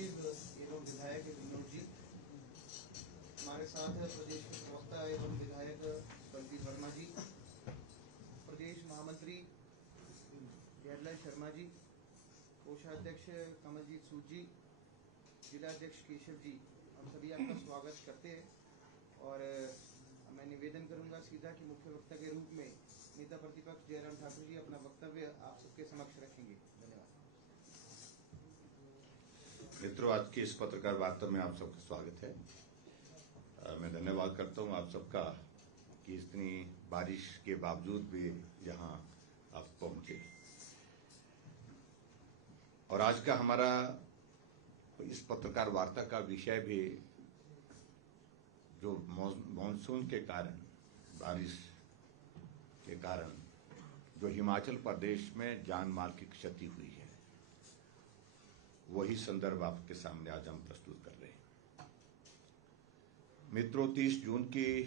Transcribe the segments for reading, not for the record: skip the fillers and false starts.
सचिव एवं विधायक विनोद जी, हमारे साथ है प्रदेश के प्रवक्ता एवं विधायक बलबीर वर्मा जी, प्रदेश महामंत्री जयलाल शर्मा जी, कोषाध्यक्ष कमलजीत सूद जी, जिलाध्यक्ष केशव जी, हम सभी आपका स्वागत करते हैं। और मैं निवेदन करूंगा सीधा कि मुख्य वक्ता के रूप में नेता प्रतिपक्ष जयराम ठाकुर जी अपना वक्तव्य आप सबके समक्ष रखेंगे। धन्यवाद। मित्रों, आज की इस पत्रकार वार्ता में आप सबका स्वागत है। मैं धन्यवाद करता हूं आप सबका कि इतनी बारिश के बावजूद भी यहाँ आप पहुंचे। और आज का हमारा इस पत्रकार वार्ता का विषय भी जो मानसून के कारण, बारिश के कारण जो हिमाचल प्रदेश में जान माल की क्षति हुई है, वही संदर्भ आपके सामने आज हम प्रस्तुत कर रहे हैं। मित्रों, 30 जून की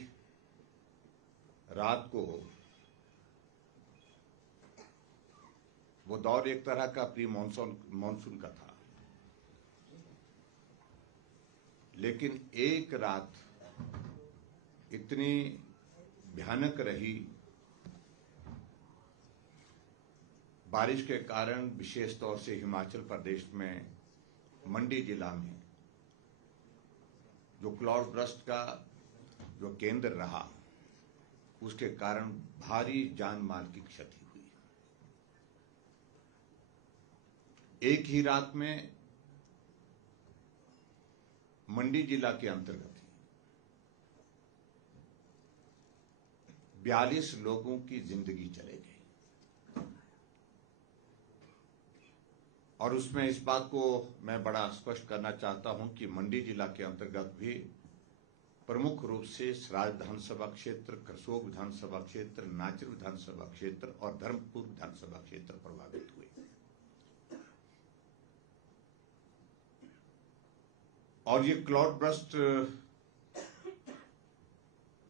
रात को वो दौर एक तरह का प्री मानसून का था, लेकिन एक रात इतनी भयानक रही बारिश के कारण, विशेष तौर से हिमाचल प्रदेश में मंडी जिला में जो क्लाउड बर्स्ट का जो केंद्र रहा, उसके कारण भारी जान माल की क्षति हुई। एक ही रात में मंडी जिला के अंतर्गत 42 लोगों की जिंदगी चले गई। और उसमें इस बात को मैं बड़ा स्पष्ट करना चाहता हूं कि मंडी जिला के अंतर्गत भी प्रमुख रूप से सराज विधानसभा क्षेत्र, करसोग विधानसभा क्षेत्र, नाचर विधानसभा क्षेत्र और धर्मपुर विधानसभा क्षेत्र प्रभावित हुए। और ये क्लाउड बर्स्ट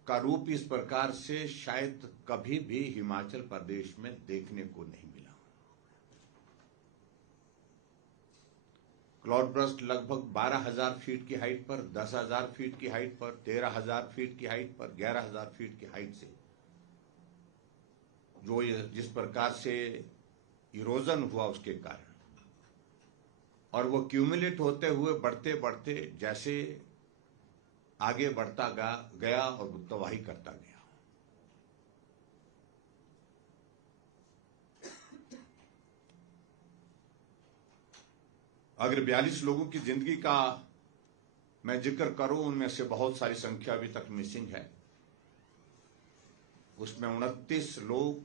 का रूप इस प्रकार से शायद कभी भी हिमाचल प्रदेश में देखने को नहीं मिला। क्लाउड बर्स्ट लगभग 12,000 फीट की हाइट पर, 10,000 फीट की हाइट पर, 13,000 फीट की हाइट पर, 11,000 फीट की हाइट से जो जिस प्रकार से इरोजन हुआ उसके कारण, और वो क्यूमुलेट होते हुए बढ़ते बढ़ते जैसे आगे बढ़ता गया और तबाही करता गया। अगर 42 लोगों की जिंदगी का मैं जिक्र करूं, उनमें से बहुत सारी संख्या अभी तक मिसिंग है। उसमें 29 लोग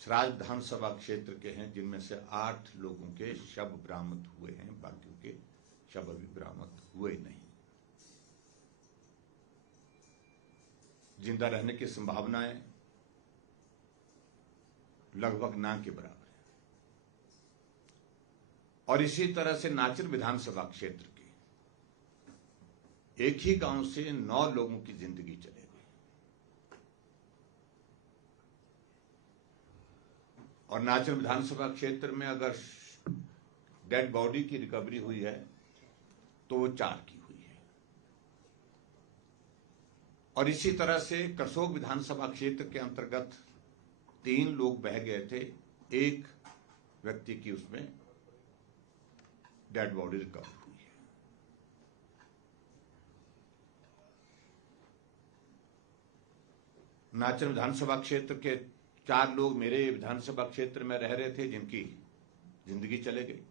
सराज विधानसभा क्षेत्र के हैं, जिनमें से 8 लोगों के शव बरामद हुए हैं, बाकियों के शव अभी बरामद हुए नहीं। जिंदा रहने की संभावनाएं लगभग ना के बराबर है। और इसी तरह से नाचर विधानसभा क्षेत्र के एक ही गांव से 9 लोगों की जिंदगी चले गई। और नाचर विधानसभा क्षेत्र में अगर डेड बॉडी की रिकवरी हुई है तो वो 4 की हुई है। और इसी तरह से करसोग विधानसभा क्षेत्र के अंतर्गत 3 लोग बह गए थे, एक व्यक्ति की उसमें डेड बॉडी रिकवर हुई है। नाचन विधानसभा क्षेत्र के 4 लोग मेरे विधानसभा क्षेत्र में रह रहे थे, जिनकी जिंदगी चले गई।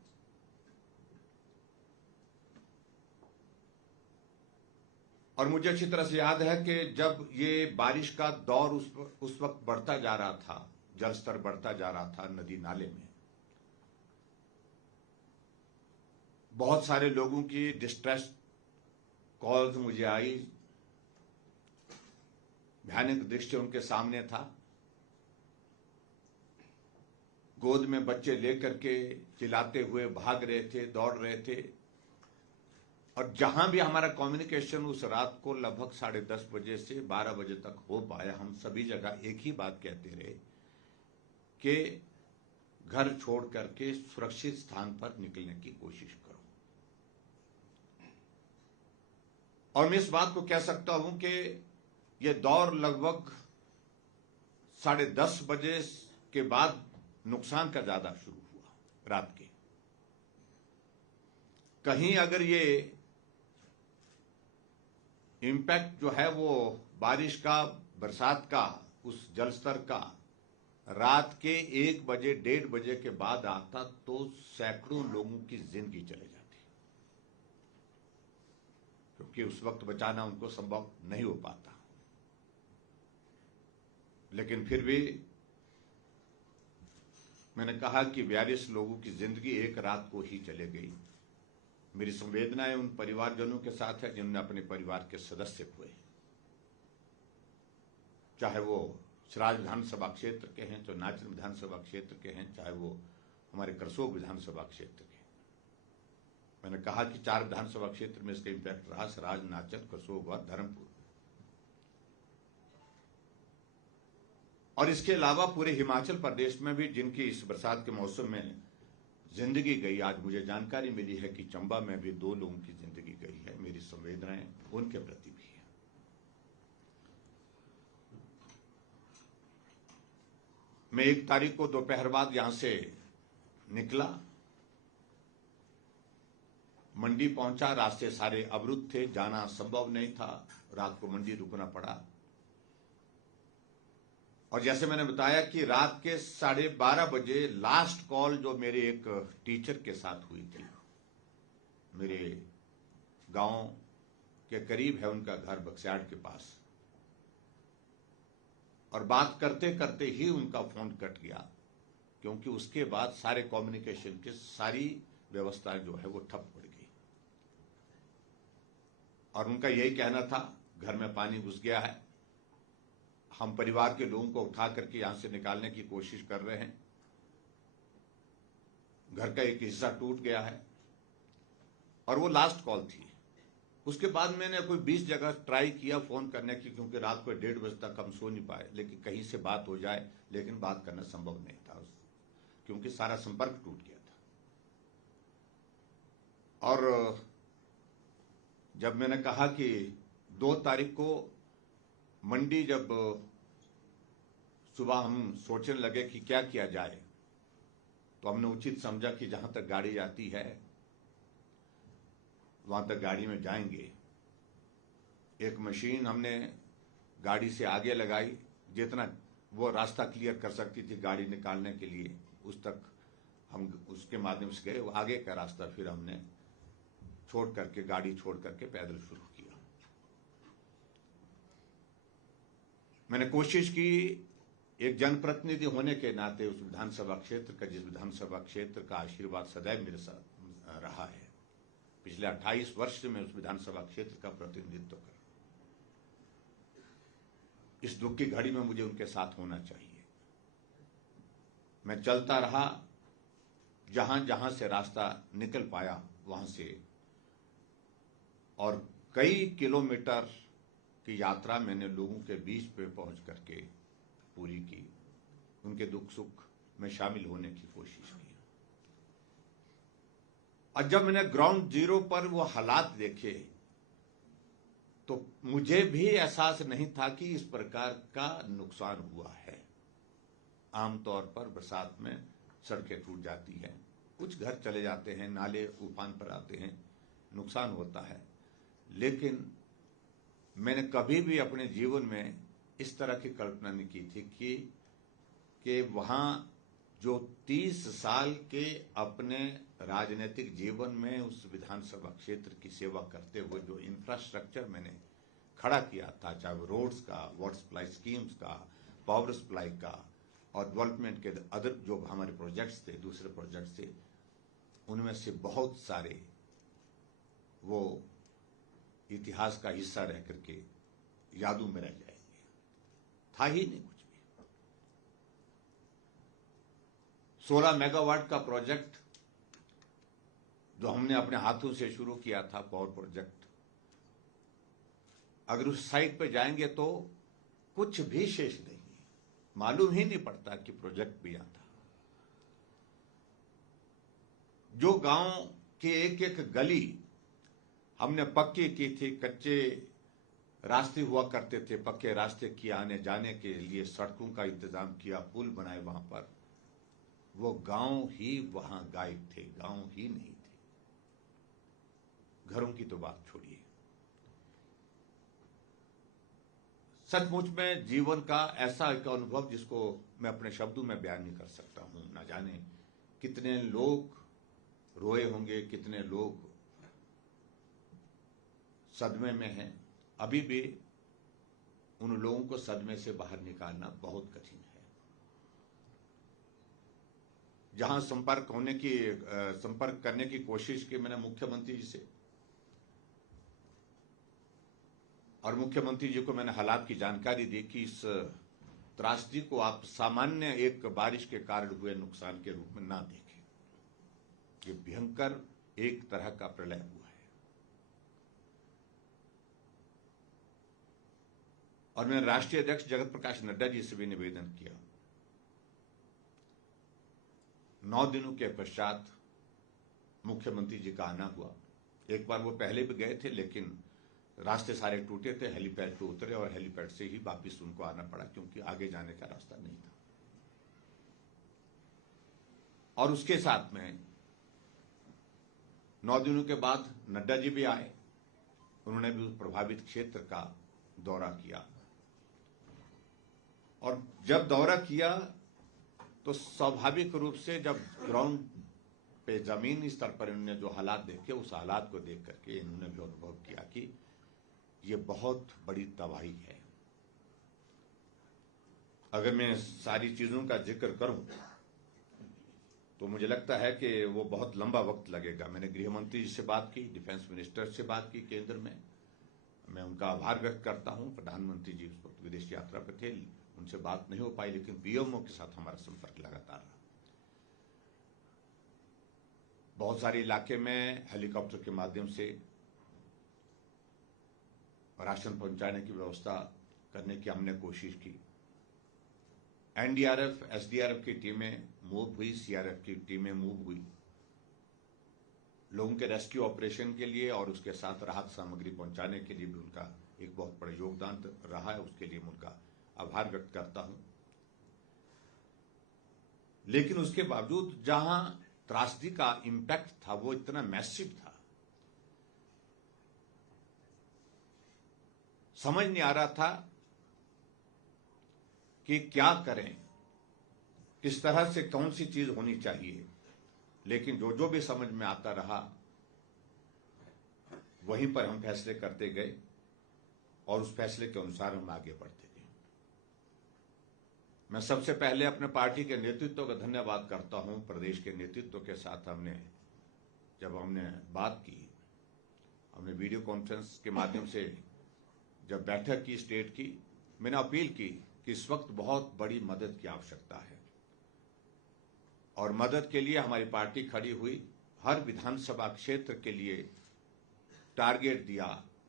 और मुझे अच्छी तरह से याद है कि जब ये बारिश का दौर उस वक्त बढ़ता जा रहा था, जल स्तर बढ़ता जा रहा था नदी नाले में, बहुत सारे लोगों की डिस्ट्रेस कॉल्स मुझे आई। भयानक दृश्य उनके सामने था। गोद में बच्चे लेकर के चिल्लाते हुए भाग रहे थे, दौड़ रहे थे। और जहां भी हमारा कम्युनिकेशन उस रात को लगभग 10:30 बजे से 12 बजे तक हो पाया, हम सभी जगह एक ही बात कहते रहे कि घर छोड़ करके सुरक्षित स्थान पर निकलने की कोशिश करो। और मैं इस बात को कह सकता हूं कि यह दौर लगभग 10:30 बजे के बाद नुकसान का ज्यादा शुरू हुआ रात के। कहीं अगर ये इम्पैक्ट जो है वो बारिश का, बरसात का, उस जलस्तर का रात के 1 बजे 1:30 बजे के बाद आता तो सैकड़ों लोगों की जिंदगी चले जाती, क्योंकि उस वक्त बचाना उनको संभव नहीं हो पाता। लेकिन फिर भी मैंने कहा कि 42 लोगों की जिंदगी एक रात को ही चले गई। मेरी संवेदनाएं उन परिवारजनों के साथ है जिन्होंने अपने परिवार के सदस्य खोए, चाहे वो सिराज विधानसभा क्षेत्र के हैं, चाहे नाचन विधानसभा क्षेत्र के हैं, चाहे वो हमारे करसोग विधानसभा क्षेत्र के। मैंने कहा कि 4 विधानसभा क्षेत्र में इसका इम्पैक्ट रहा, सिराज, नाचन, करसोग और धर्मपुर। और इसके अलावा पूरे हिमाचल प्रदेश में भी जिनकी इस बरसात के मौसम में जिंदगी गई, आज मुझे जानकारी मिली है कि चंबा में भी 2 लोगों की जिंदगी गई है। मेरी संवेदनाएं उनके प्रति भी है। मैं 1 तारीख को दोपहर बाद यहां से निकला, मंडी पहुंचा, रास्ते सारे अवरुद्ध थे, जाना संभव नहीं था, रात को मंडी रुकना पड़ा। और जैसे मैंने बताया कि रात के 12:30 बजे लास्ट कॉल जो मेरे एक टीचर के साथ हुई थी, मेरे गांव के करीब है उनका घर, बक्सियाड़ के पास, और बात करते करते ही उनका फोन कट गया, क्योंकि उसके बाद सारे कम्युनिकेशन की सारी व्यवस्था जो है वो ठप पड़ गई। और उनका यही कहना था, घर में पानी घुस गया है, हम परिवार के लोगों को उठा करके यहां से निकालने की कोशिश कर रहे हैं, घर का एक हिस्सा टूट गया है। और वो लास्ट कॉल थी। उसके बाद मैंने कोई 20 जगह ट्राई किया फोन करने की, क्योंकि रात को 1:30 बजे तक हम सो नहीं पाए, लेकिन कहीं से बात हो जाए, लेकिन बात करना संभव नहीं था, क्योंकि सारा संपर्क टूट गया था। और जब मैंने कहा कि 2 तारीख को मंडी, जब सुबह हम सोचने लगे कि क्या किया जाए, तो हमने उचित समझा कि जहां तक गाड़ी जाती है वहां तक गाड़ी में जाएंगे। एक मशीन हमने गाड़ी से आगे लगाई, जितना वो रास्ता क्लियर कर सकती थी गाड़ी निकालने के लिए, उस तक हम उसके माध्यम से गए। आगे का रास्ता फिर हमने छोड़ करके, गाड़ी छोड़ करके पैदल शुरू किया। मैंने कोशिश की, एक जनप्रतिनिधि होने के नाते उस विधानसभा क्षेत्र का, जिस विधानसभा क्षेत्र का आशीर्वाद सदैव मेरे साथ रहा है, पिछले 28 वर्ष से मैं उस विधानसभा क्षेत्र का प्रतिनिधित्व कर, इस दुख की घड़ी में मुझे उनके साथ होना चाहिए। मैं चलता रहा, जहां जहां से रास्ता निकल पाया वहां से, और कई किलोमीटर की यात्रा मैंने लोगों के बीच पे पहुंच करके पूरी की, उनके दुख सुख में शामिल होने की कोशिश की। और जब मैंने ग्राउंड जीरो पर वो हालात देखे, तो मुझे भी एहसास नहीं था कि इस प्रकार का नुकसान हुआ है। आमतौर पर बरसात में सड़कें टूट जाती हैं, कुछ घर चले जाते हैं, नाले उफान पर आते हैं, नुकसान होता है। लेकिन मैंने कभी भी अपने जीवन में इस तरह की कल्पना नहीं की थी कि वहां जो 30 साल के अपने राजनीतिक जीवन में उस विधानसभा क्षेत्र की सेवा करते हुए जो इंफ्रास्ट्रक्चर मैंने खड़ा किया था, चाहे वो रोड्स का, वाटर सप्लाई स्कीम्स का, पावर सप्लाई का, और डेवलपमेंट के अदर जो हमारे प्रोजेक्ट्स थे, दूसरे प्रोजेक्ट्स थे, उनमें से बहुत सारे वो इतिहास का हिस्सा रह करके यादों में रह जाएंगे। था ही नहीं कुछ भी। 16 मेगावाट का प्रोजेक्ट जो हमने अपने हाथों से शुरू किया था, पावर प्रोजेक्ट, अगर उस साइट पे जाएंगे तो कुछ भी शेष नहीं, मालूम ही नहीं पड़ता कि प्रोजेक्ट भी आता। जो गांव के एक एक गली हमने पक्की की थी, कच्चे रास्ते हुआ करते थे, पक्के रास्ते किए, आने जाने के लिए सड़कों का इंतजाम किया, पुल बनाए वहां पर। वो गांव ही वहां गायब थे, गांव ही नहीं थे। घरों की तो बात छोड़िए। सचमुच में जीवन का ऐसा एक अनुभव जिसको मैं अपने शब्दों में बयान नहीं कर सकता हूं। न जाने कितने लोग रोए होंगे, कितने लोग सदमे में हैं। अभी भी उन लोगों को सदमे से बाहर निकालना बहुत कठिन है। जहां संपर्क करने की कोशिश की मैंने मुख्यमंत्री जी से, और मुख्यमंत्री जी को मैंने हालात की जानकारी दी कि इस त्रासदी को आप सामान्य एक बारिश के कारण हुए नुकसान के रूप में ना देखें। ये भयंकर एक तरह का प्रलय हुआ है। और मैंने राष्ट्रीय अध्यक्ष जगत प्रकाश नड्डा जी से भी निवेदन किया। 9 दिनों के पश्चात मुख्यमंत्री जी का आना हुआ। एक बार वो पहले भी गए थे, लेकिन रास्ते सारे टूटे थे। हेलीपैड पे उतरे और हेलीपैड से ही वापिस उनको आना पड़ा, क्योंकि आगे जाने का रास्ता नहीं था। और उसके साथ में 9 दिनों के बाद नड्डा जी भी आए। उन्होंने भी उस प्रभावित क्षेत्र का दौरा किया। और जब दौरा किया तो स्वाभाविक रूप से जब ग्राउंड पे जमीनी स्तर पर इन्होंने जो हालात देखे, उस हालात को देख करके इन्होंने भी अनुभव किया कि ये बहुत बड़ी तबाही है। अगर मैं सारी चीजों का जिक्र करूं तो मुझे लगता है कि वो बहुत लंबा वक्त लगेगा। मैंने गृह मंत्री जी से बात की, डिफेंस मिनिस्टर से बात की केंद्र में। मैं उनका आभार व्यक्त करता हूं। प्रधानमंत्री जी उस वक्त विदेश यात्रा पर थे, उनसे बात नहीं हो पाई, लेकिन पीएमओ के साथ हमारा संपर्क लगातार रहा। बहुत सारे इलाके में हेलीकॉप्टर के माध्यम से राशन पहुंचाने की व्यवस्था करने की हमने कोशिश की। एनडीआरएफ, एसडीआरएफ की टीमें मूव हुई, सीआरएफ की टीमें मूव हुई लोगों के रेस्क्यू ऑपरेशन के लिए, और उसके साथ राहत सामग्री पहुंचाने के लिए भी उनका एक बहुत बड़ा योगदान रहा है। उसके लिए मैं उनका आभार व्यक्त करता हूं। लेकिन उसके बावजूद जहां त्रासदी का इंपैक्ट था वो इतना मैसिव था, समझ नहीं आ रहा था कि क्या करें, किस तरह से कौन सी चीज होनी चाहिए। लेकिन जो भी समझ में आता रहा वहीं पर हम फैसले करते गए और उस फैसले के अनुसार हम आगे बढ़ते गए। मैं सबसे पहले अपने पार्टी के नेतृत्व का धन्यवाद करता हूं। प्रदेश के नेतृत्व के साथ जब हमने बात की, हमने वीडियो कॉन्फ्रेंस के माध्यम से जब बैठक की स्टेट की, मैंने अपील की कि इस वक्त बहुत बड़ी मदद की आवश्यकता है, और मदद के लिए हमारी पार्टी खड़ी हुई। हर विधानसभा क्षेत्र के लिए टारगेट दिया।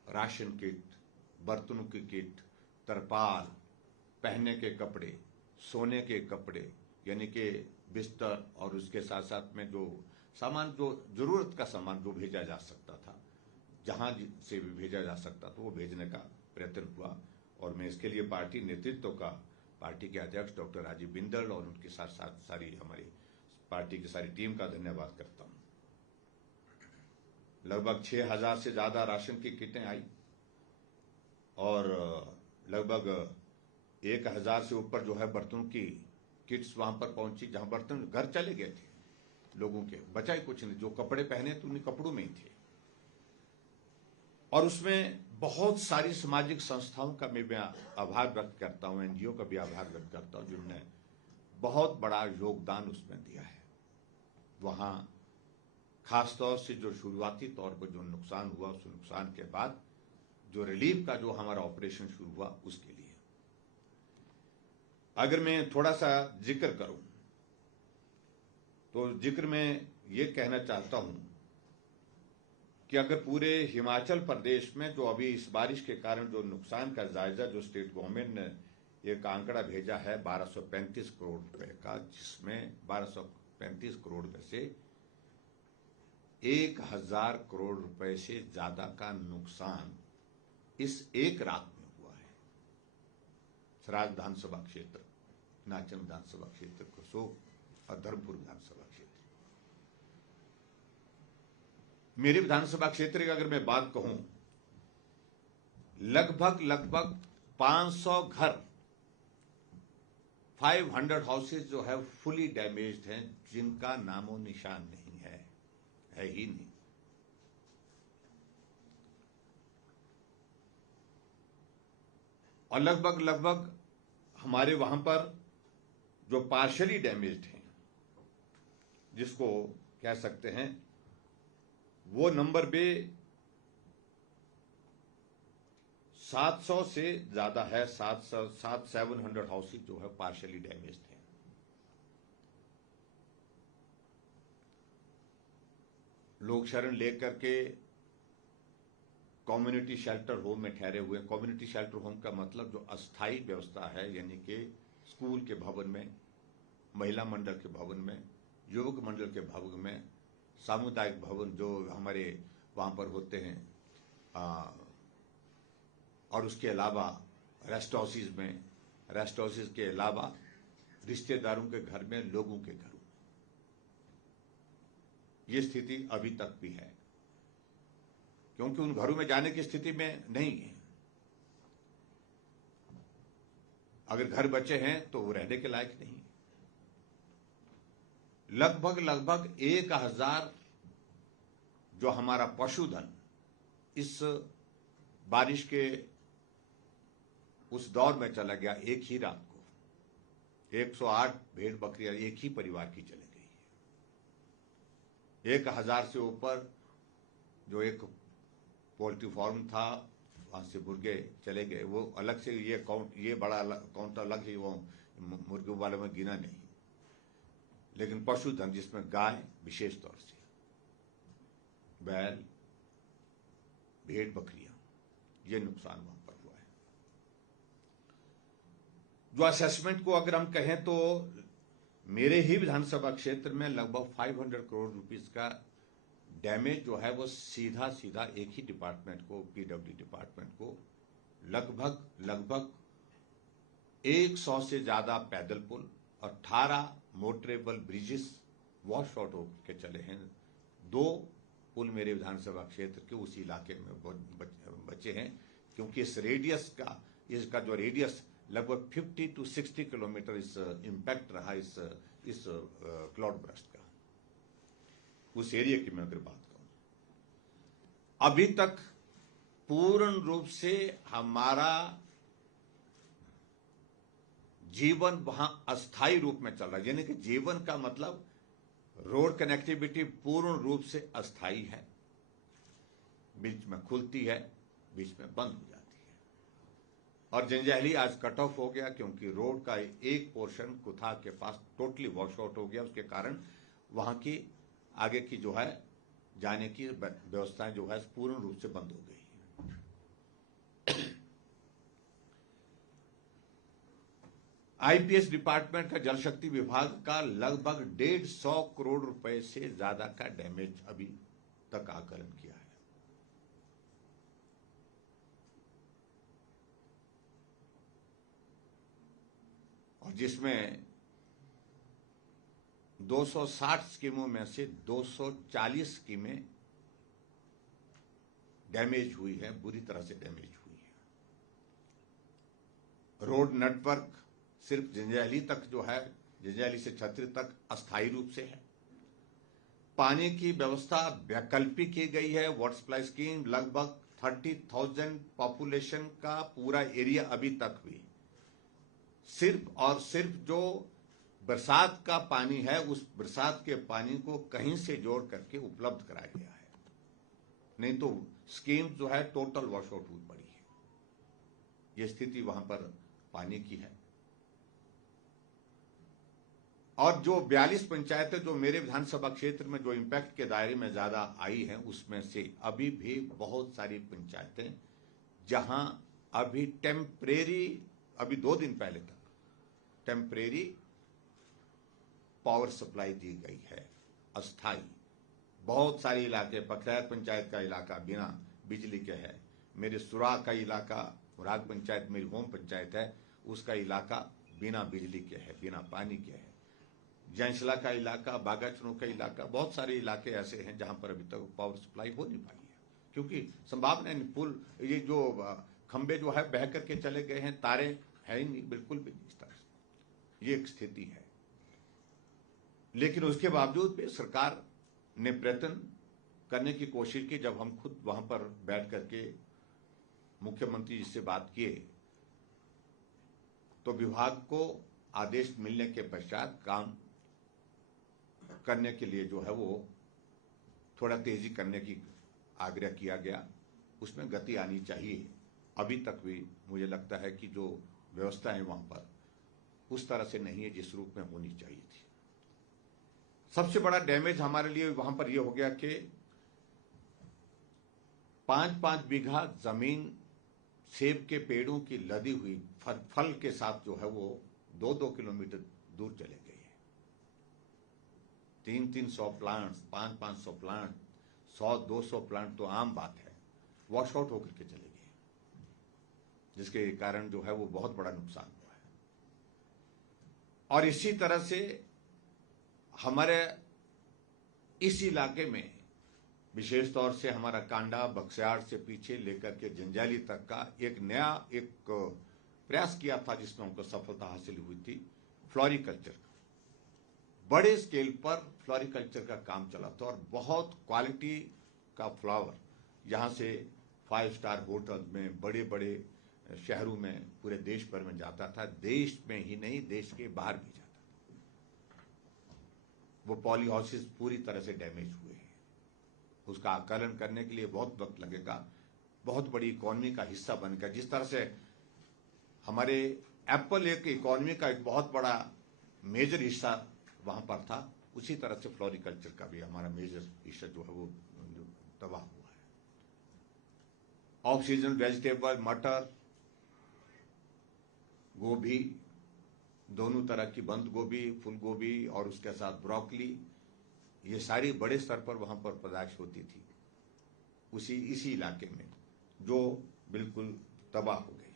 राशन किट, बर्तनों की किट, तरपाल, पहनने के कपड़े, सोने के कपड़े, यानी कि बिस्तर, और उसके साथ साथ में जो सामान, जो जरूरत का सामान जो भेजा जा सकता था, जहां से भी भेजा जा सकता था, वो भेजने का प्रयत्न हुआ। और मैं इसके लिए पार्टी नेतृत्व का, पार्टी के अध्यक्ष डॉक्टर राजीव बिंदल और उनके साथ साथ सारी हमारी पार्टी की सारी टीम का धन्यवाद करता हूं। लगभग 6000 से ज्यादा राशन की किटें आई और लगभग 1000 से ऊपर जो है बर्तनों की किट्स वहां पर पहुंची, जहां बर्तन घर चले गए थे लोगों के, बचा ही कुछ नहीं। जो कपड़े पहने थे उन्हीं कपड़ों में ही थे। और उसमें बहुत सारी सामाजिक संस्थाओं का मैं आभार व्यक्त करता हूं, एनजीओ का भी आभार व्यक्त करता हूं, जिन्होंने बहुत बड़ा योगदान उसमें दिया है। वहां खासतौर से जो शुरुआती तौर पर जो नुकसान हुआ, उस नुकसान के बाद जो रिलीफ का जो हमारा ऑपरेशन शुरू हुआ, उसके लिए अगर मैं थोड़ा सा जिक्र करूं तो जिक्र में ये कहना चाहता हूं कि अगर पूरे हिमाचल प्रदेश में जो अभी इस बारिश के कारण जो नुकसान का जायजा जो स्टेट गवर्नमेंट ने एक आंकड़ा भेजा है 1235 करोड़ रुपए का, जिसमें 1235 करोड़ में से 1000 करोड़ रुपए से ज्यादा का नुकसान इस एक रात में हुआ है। सराज विधानसभा क्षेत्र, नाचन विधानसभा क्षेत्र, कसोग और धर्मपुर विधानसभा क्षेत्र। मेरे विधानसभा क्षेत्र की अगर मैं बात कहूं, लगभग 500 घर, 500 हाउसेज जो है फुली डैमेज्ड हैं, जिनका नामो निशान नहीं है ही नहीं। और लगभग हमारे वहां पर जो पार्शली डैमेज्ड हैं, जिसको कह सकते हैं, वो नंबर पे 700 से ज्यादा है। 700 हाउसेज जो है पार्शली डैमेज्ड हैं। लोग शरण लेकर के कम्युनिटी शेल्टर होम में ठहरे हुए। कम्युनिटी शेल्टर होम का मतलब जो अस्थायी व्यवस्था है, यानी कि स्कूल के भवन में, महिला मंडल के भवन में, युवक मंडल के भवन में, सामुदायिक भवन जो हमारे वहां पर होते हैं, और उसके अलावा रेस्ट हाउसेज में, रेस्ट हाउसेज के अलावा रिश्तेदारों के घर में, लोगों के घरों में। ये स्थिति अभी तक भी है, क्योंकि उन घरों में जाने की स्थिति में नहीं है। अगर घर बचे हैं तो वो रहने के लायक नहीं। लगभग 1000 जो हमारा पशुधन इस बारिश के उस दौर में चला गया। एक ही रात को 108 भेड़ बकरियां एक ही परिवार की चली गई है। 1000 से ऊपर जो एक पोल्ट्री फार्म था, वहां से मुर्गे चले गए। वो अलग से ये काउंट, ये बड़ा काउंट अलग ही, वो मुर्गों वाले में गिना नहीं। लेकिन पशुधन जिसमें गाय विशेष तौर से, बैल, भेड़ बकरियां, ये नुकसान वहां पर हुआ है। जो असेसमेंट को अगर हम कहें तो मेरे ही विधानसभा क्षेत्र में लगभग 500 करोड़ रुपीस का डैमेज जो है वो सीधा एक ही डिपार्टमेंट को, पीडब्ल्यू डिपार्टमेंट को, लगभग 100 से ज्यादा पैदल पुल और 18 मोटरेबल ब्रिजेस वॉश आउट होकर चले हैं। 2 पुल मेरे विधानसभा क्षेत्र के उस इलाके में बचे हैं, क्योंकि इस रेडियस का, इसका जो रेडियस लगभग 50 to 60 किलोमीटर इस इम्पैक्ट रहा इस क्लाउड बर्स्ट का। उस एरिया की मैं अगर बात करूं, अभी तक पूर्ण रूप से हमारा जीवन वहां अस्थायी रूप में चल रहा है। यानी कि जीवन का मतलब रोड कनेक्टिविटी पूर्ण रूप से अस्थायी है। बीच में खुलती है, बीच में बंद हो जाती है। और जंजैहली आज कट ऑफ हो गया, क्योंकि रोड का एक पोर्शन कुथा के पास टोटली वॉश आउट हो गया। उसके कारण वहां की आगे की जो है जाने की व्यवस्थाएं जो है पूर्ण रूप से बंद हो गई। आईपीएस डिपार्टमेंट का, जल शक्ति विभाग का लगभग 150 करोड़ रुपए से ज्यादा का डैमेज अभी तक आकलन किया है। और जिसमें 260 स्कीमों में से 240 स्कीमें डैमेज हुई है, बुरी तरह से डैमेज हुई है। रोड नेटवर्क सिर्फ जंजैहली तक जो है, जंजैहली से छतरी तक अस्थायी रूप से है। पानी की व्यवस्था वैकल्पिक की गई है। वाटर सप्लाई स्कीम लगभग 30,000 पॉपुलेशन का पूरा एरिया अभी तक भी सिर्फ और सिर्फ जो बरसात का पानी है, उस बरसात के पानी को कहीं से जोड़ करके उपलब्ध कराया गया है। नहीं तो स्कीम जो है टोटल वॉश आउट हुई पड़ी है। यह स्थिति वहां पर पानी की है। और जो 42 पंचायतें जो मेरे विधानसभा क्षेत्र में जो इम्पैक्ट के दायरे में ज्यादा आई हैं, उसमें से अभी भी बहुत सारी पंचायतें जहां अभी टेम्परेरी, अभी 2 दिन पहले तक टेम्परेरी पावर सप्लाई दी गई है, अस्थाई। बहुत सारे इलाके, पखरैत पंचायत का इलाका बिना बिजली के है, मेरे सुराग का इलाका, सुराग पंचायत मेरी होम पंचायत है, उसका इलाका बिना बिजली के है, बिना पानी के है। जैंसला का इलाका, बागाचनों का इलाका, बहुत सारे इलाके ऐसे हैं जहां पर अभी तक पावर सप्लाई हो नहीं पाई है, क्योंकि संभावना नहीं। पुल, ये जो खंबे जो है बह करके चले गए हैं, तारे है ही नहीं, बिल्कुल भी नहीं। इस तरह से ये एक स्थिति है। लेकिन उसके बावजूद भी सरकार ने प्रयत्न करने की कोशिश की। जब हम खुद वहां पर बैठ करके मुख्यमंत्री जी से बात किए तो विभाग को आदेश मिलने के पश्चात काम करने के लिए जो है वो थोड़ा तेजी करने की आग्रह किया गया। उसमें गति आनी चाहिए। अभी तक भी मुझे लगता है कि जो व्यवस्था है वहां पर उस तरह से नहीं है जिस रूप में होनी चाहिए थी। सबसे बड़ा डैमेज हमारे लिए वहां पर यह हो गया कि 5-5 बीघा जमीन सेब के पेड़ों की लदी हुई फल के साथ जो है वो 2-2 किलोमीटर दूर चले गए हैं। 300-300 प्लांट्स, 500-500 प्लांट, 100-200 प्लांट तो आम बात है, वॉश आउट होकर के चले गए, जिसके कारण जो है वो बहुत बड़ा नुकसान हुआ है। और इसी तरह से हमारे इस इलाके में विशेष तौर से हमारा कांडा, बक्सियाड़ से पीछे लेकर के जंजाली तक का एक नया प्रयास किया था जिसमें हमको सफलता हासिल हुई थी, फ्लोरिकल्चर का। बड़े स्केल पर फ्लोरिकल्चर का काम चला था और बहुत क्वालिटी का फ्लावर यहाँ से 5 स्टार होटल में, बड़े बड़े शहरों में, पूरे देश भर में जाता था। देश में ही नहीं, देश के बाहर भी जाता था। वो पॉली हाउसेस पूरी तरह से डैमेज हुए हैं। उसका आकलन करने के लिए बहुत वक्त लगेगा, बहुत बड़ी इकोनॉमी का हिस्सा बनकर। जिस तरह से हमारे एप्पल एक इकोनॉमी का एक बहुत बड़ा मेजर हिस्सा वहां पर था, उसी तरह से फ्लोरिकल्चर का भी हमारा मेजर हिस्सा जो है वो तबाह हुआ है। ऑफ सीजन वेजिटेबल, मटर, गोभी, दोनों तरह की बंद गोभी, फूल गोभी और उसके साथ ब्रोकली, ये सारी बड़े स्तर पर वहां पर पैदाइश होती थी इसी इलाके में, जो बिल्कुल तबाह हो गई।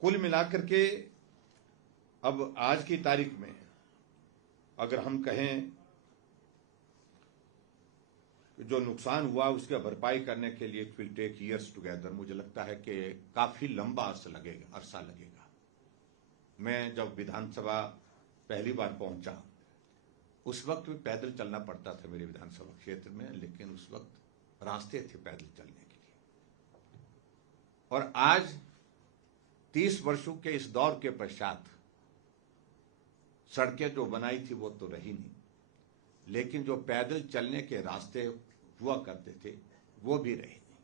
कुल मिलाकर के अब आज की तारीख में अगर हम कहें जो नुकसान हुआ उसका भरपाई करने के लिए it will take years together. मुझे लगता है कि काफी लंबा अरसा लगेगा। मैं जब विधानसभा पहली बार पहुंचा उस वक्त भी पैदल चलना पड़ता था मेरे विधानसभा क्षेत्र में, लेकिन उस वक्त रास्ते थे पैदल चलने के लिए। और आज 30 वर्षों के इस दौर के पश्चात सड़कें जो बनाई थी वो तो रही नहीं, लेकिन जो पैदल चलने के रास्ते हुआ करते थे वो भी रहे नहीं।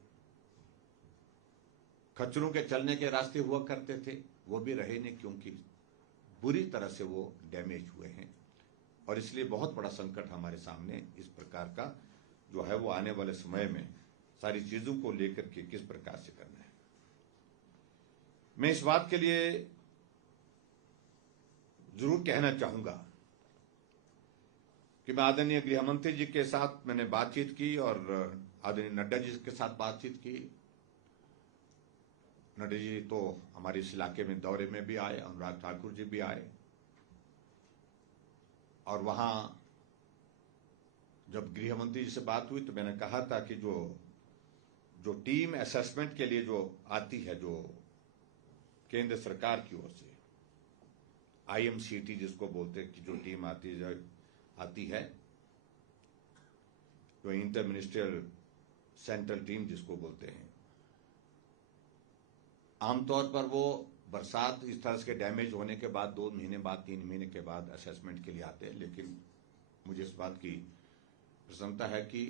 खच्चरों के चलने के रास्ते हुआ करते थे वो भी रहे नहीं, क्योंकि बुरी तरह से वो डैमेज हुए हैं। और इसलिए बहुत बड़ा संकट हमारे सामने इस प्रकार का जो है वो आने वाले समय में सारी चीजों को लेकर के किस प्रकार से करना है। मैं इस बात के लिए जरूर कहना चाहूंगा कि मैं आदरणीय गृह मंत्री जी के साथ मैंने बातचीत की और आदरणीय नड्डा जी के साथ बातचीत की। नड्डा जी तो हमारे इस इलाके में दौरे में भी आए, अनुराग ठाकुर जी भी आए, और वहां जब गृह मंत्री जी से बात हुई तो मैंने कहा था कि जो टीम असेसमेंट के लिए जो आती है, जो केंद्र सरकार की ओर से IMCT जिसको बोलते हैं, कि जो टीम आती है जो इंटर मिनिस्ट्रियल सेंट्रल टीम जिसको बोलते हैं, आमतौर पर वो बरसात इस तरह के डैमेज होने के बाद 2 महीने बाद, 3 महीने के बाद असेसमेंट के लिए आते हैं। लेकिन मुझे इस बात की प्रसन्नता है कि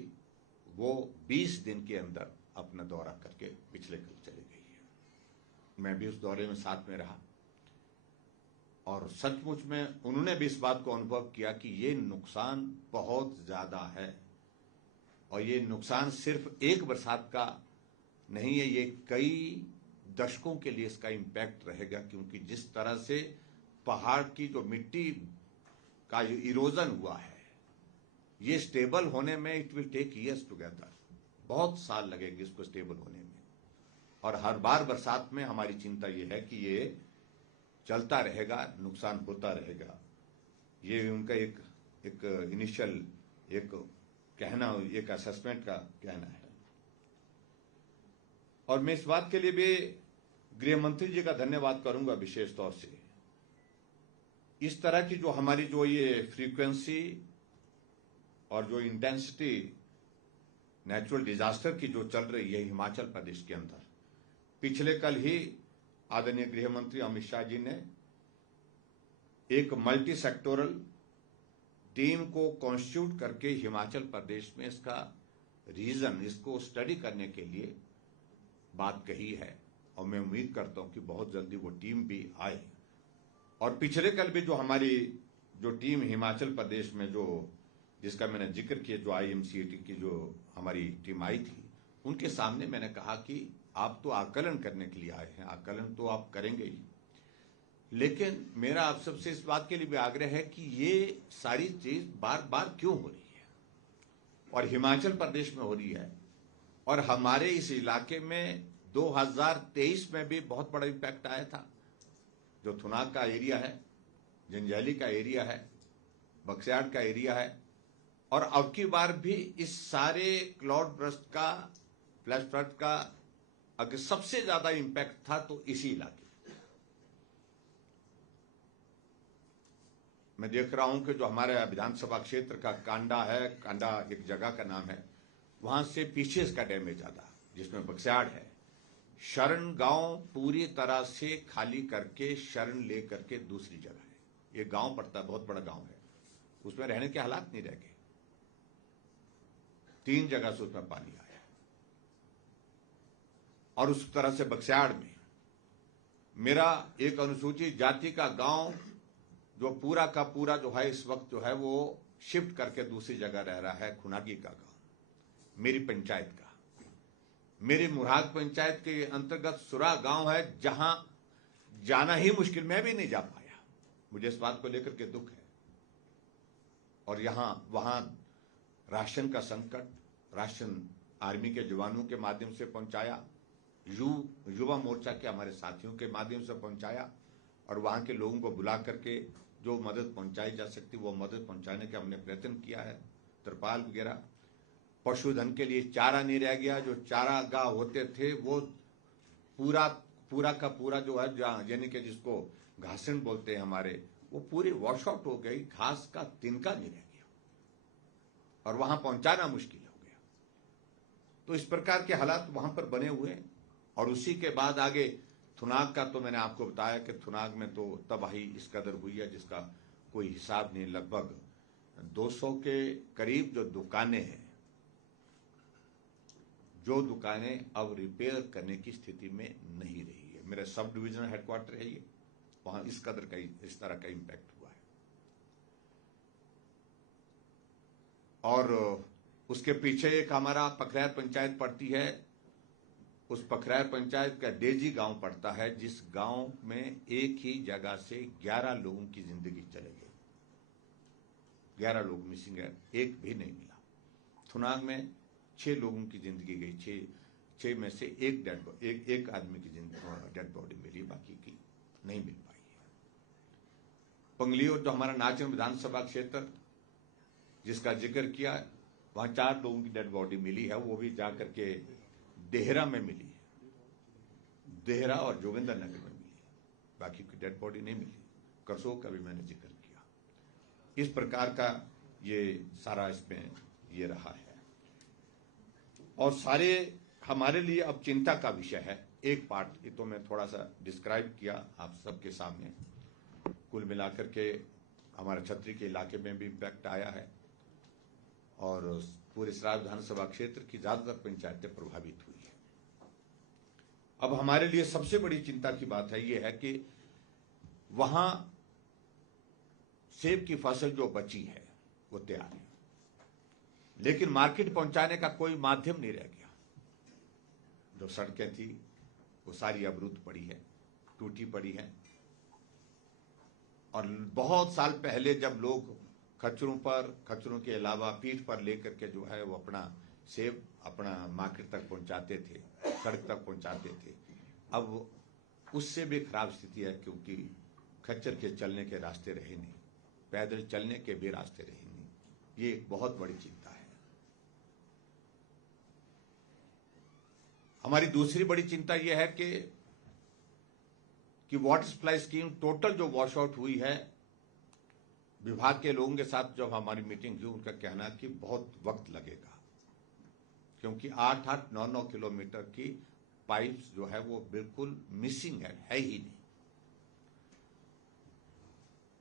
वो 20 दिन के अंदर अपना दौरा करके पिछले कल चली गई है। मैं भी उस दौरे में साथ में रहा और सचमुच में उन्होंने भी इस बात को अनुभव किया कि ये नुकसान बहुत ज्यादा है। और ये नुकसान सिर्फ एक बरसात का नहीं है, ये कई दशकों के लिए इसका इम्पैक्ट रहेगा। क्योंकि जिस तरह से पहाड़ की जो मिट्टी का जो इरोजन हुआ है, ये स्टेबल होने में it will take years together, बहुत साल लगेंगे इसको स्टेबल होने में। और हर बार बरसात में हमारी चिंता ये है कि ये चलता रहेगा, नुकसान होता रहेगा। ये उनका एक इनिशियल एक कहना, एक असेसमेंट का कहना है। और मैं इस बात के लिए भी गृह मंत्री जी का धन्यवाद करूंगा विशेष तौर से। इस तरह की जो हमारी जो ये फ्रीक्वेंसी और जो इंटेंसिटी नेचुरल डिजास्टर की जो चल रही है हिमाचल प्रदेश के अंदर, पिछले कल ही आदरणीय गृह मंत्री अमित शाह जी ने एक मल्टी सेक्टोरल टीम को कॉन्स्टिट्यूट करके हिमाचल प्रदेश में इसका रीजन, इसको स्टडी करने के लिए बात कही है। और मैं उम्मीद करता हूं कि बहुत जल्दी वो टीम भी आए। और पिछले कल भी जो हमारी जो टीम हिमाचल प्रदेश में जो जिसका मैंने जिक्र किया, जो IMCT की जो हमारी टीम आई थी, उनके सामने मैंने कहा कि आप तो आकलन करने के लिए आए हैं, आकलन तो आप करेंगे ही, लेकिन मेरा आप सबसे इस बात के लिए भी आग्रह है कि ये सारी चीज बार बार क्यों हो रही है और हिमाचल प्रदेश में हो रही है। और हमारे इस इलाके में 2023 में भी बहुत बड़ा इम्पैक्ट आया था। जो थुनाग का एरिया है, जंजैहली का एरिया है, बक्सयार्ड का एरिया है, और अब की बार भी इस सारे क्लाउड बर्स्ट का, फ्लैश फ्लड का अगर सबसे ज्यादा इम्पैक्ट था तो इसी इलाके। मैं देख रहा हूं कि जो हमारे विधानसभा क्षेत्र का कांडा है, कांडा एक जगह का नाम है, वहां से पीछे इसका डैमेज ज्यादा, जिसमें बक्सयार्ड है। शरण गांव पूरी तरह से खाली करके शरण ले करके दूसरी जगह है। ये गांव पड़ता है, बहुत बड़ा गांव है, उसमें रहने के हालात नहीं रह गए। 3 जगह से उसमें पानी आया। और उस तरह से बक्सयार्ड में मेरा एक अनुसूचित जाति का गांव जो पूरा का पूरा जो है इस वक्त जो है वो शिफ्ट करके दूसरी जगह रह रहा है, खुनागी का गांव, मेरी पंचायत का। मेरी मुराद पंचायत के अंतर्गत सुरा गांव है, जहां जाना ही मुश्किल, मैं भी नहीं जा पाया। मुझे इस बात को लेकर के दुख है। और वहां राशन का संकट, राशन आर्मी के जवानों के माध्यम से पहुंचाया, युवा मोर्चा के हमारे साथियों के माध्यम से पहुंचाया, और वहां के लोगों को बुला करके जो मदद पहुंचाई जा सकती वो मदद पहुंचाने का हमने प्रयत्न किया है, तिरपाल वगैरह। पशुधन के लिए चारा नहीं रह गया, जो चारागाह होते थे वो पूरा का पूरा जो है, यानी कि जिसको घासन बोलते हैं हमारे, वो पूरी वॉश आउट हो गई, घास का तिनका नहीं रह गया और वहां पहुंचाना मुश्किल हो गया। तो इस प्रकार के हालात वहां पर बने हुए हैं। और उसी के बाद आगे थुनाग का तो मैंने आपको बताया कि थुनाग में तो तबाही इस कदर हुई है जिसका कोई हिसाब नहीं। लगभग 200 के करीब जो दुकानें हैं, जो दुकानें अब रिपेयर करने की स्थिति में नहीं रही है। मेरा सब डिवीजनल हेडक्वार्टर है ये, वहां इस तरह का इंपैक्ट हुआ है। और उसके पीछे एक हमारा पखरैर पंचायत पड़ती है। उस पखरैर पंचायत का डेजी गांव पड़ता है, जिस गांव में एक ही जगह से 11 लोगों की जिंदगी चले गई। 11 लोग मिसिंग है, एक भी नहीं मिला। थुनाग में 6 लोगों की जिंदगी गई, 6 में से एक आदमी की डेड बॉडी मिली, बाकी की नहीं मिल पाई है। पंगलियों जो हमारा नाचन विधानसभा क्षेत्र जिसका जिक्र किया, वहां 4 लोगों की डेड बॉडी मिली है, वो भी जाकर के देहरा में मिली है, देहरा और जोगिंदर नगर में मिली है, बाकी की डेड बॉडी नहीं मिली। करसोग का भी मैंने जिक्र किया। इस प्रकार का ये सारा इसमें ये रहा है। और सारे हमारे लिए अब चिंता का विषय है। एक पार्ट ये तो मैं थोड़ा सा डिस्क्राइब किया आप सबके सामने। कुल मिलाकर के हमारे छतरी के इलाके में भी इम्पैक्ट आया है और पूरे सराय विधानसभा क्षेत्र की ज्यादातर पंचायतें प्रभावित हुई है। अब हमारे लिए सबसे बड़ी चिंता की बात है ये है कि वहां सेब की फसल जो बची है वो तैयार है, लेकिन मार्केट पहुंचाने का कोई माध्यम नहीं रह गया। जो सड़कें थी वो सारी अवरुद्ध पड़ी है, टूटी पड़ी है। और बहुत साल पहले जब लोग खच्चरों के अलावा पीठ पर लेकर के जो है वो अपना सेब अपना मार्केट तक पहुंचाते थे, सड़क तक पहुंचाते थे। अब उससे भी खराब स्थिति है, क्योंकि खच्चर के चलने के रास्ते रहे नहीं, पैदल चलने के भी रास्ते रहे नहीं। ये एक बहुत बड़ी चिंता है। हमारी दूसरी बड़ी चिंता यह है कि वाटर सप्लाई स्कीम टोटल जो वॉश आउट हुई है, विभाग के लोगों के साथ जब हमारी मीटिंग हुई, उनका कहना कि बहुत वक्त लगेगा, क्योंकि 8-8, 9-9 किलोमीटर की पाइप्स जो है वो बिल्कुल मिसिंग है ही नहीं।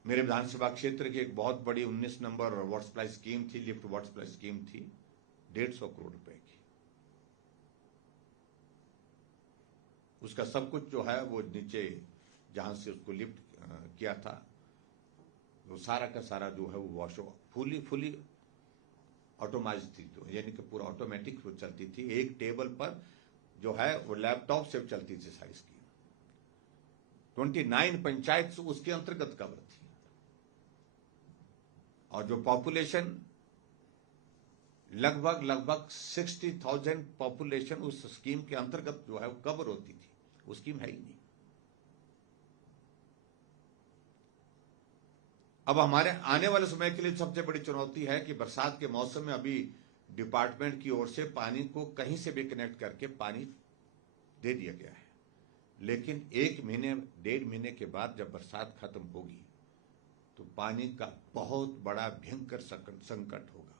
मेरे विधानसभा क्षेत्र की एक बहुत बड़ी 19 नंबर वाटर सप्लाई स्कीम थी, लिफ्ट वाटर सप्लाई स्कीम थी, 150 करोड़ रुपए की। उसका सब कुछ जो है वो नीचे जहां से उसको लिफ्ट किया था, वो सारा का सारा जो है वो वॉश फुली ऑटोमाइज थी, तो यानी कि पूरा ऑटोमेटिक वो चलती थी। एक टेबल पर जो है वो लैपटॉप से चलती थी सारी स्कीम। 29 पंचायत उसके अंतर्गत कवर थी, और जो पॉपुलेशन लगभग 60,000 पॉपुलेशन उस स्कीम के अंतर्गत जो है वो कवर होती थी। वो स्कीम है ही नहीं। अब हमारे आने वाले समय के लिए सबसे बड़ी चुनौती है कि बरसात के मौसम में अभी डिपार्टमेंट की ओर से पानी को कहीं से भी कनेक्ट करके पानी दे दिया गया है, लेकिन 1 महीने 1.5 महीने के बाद जब बरसात खत्म होगी तो पानी का बहुत बड़ा भयंकर संकट होगा।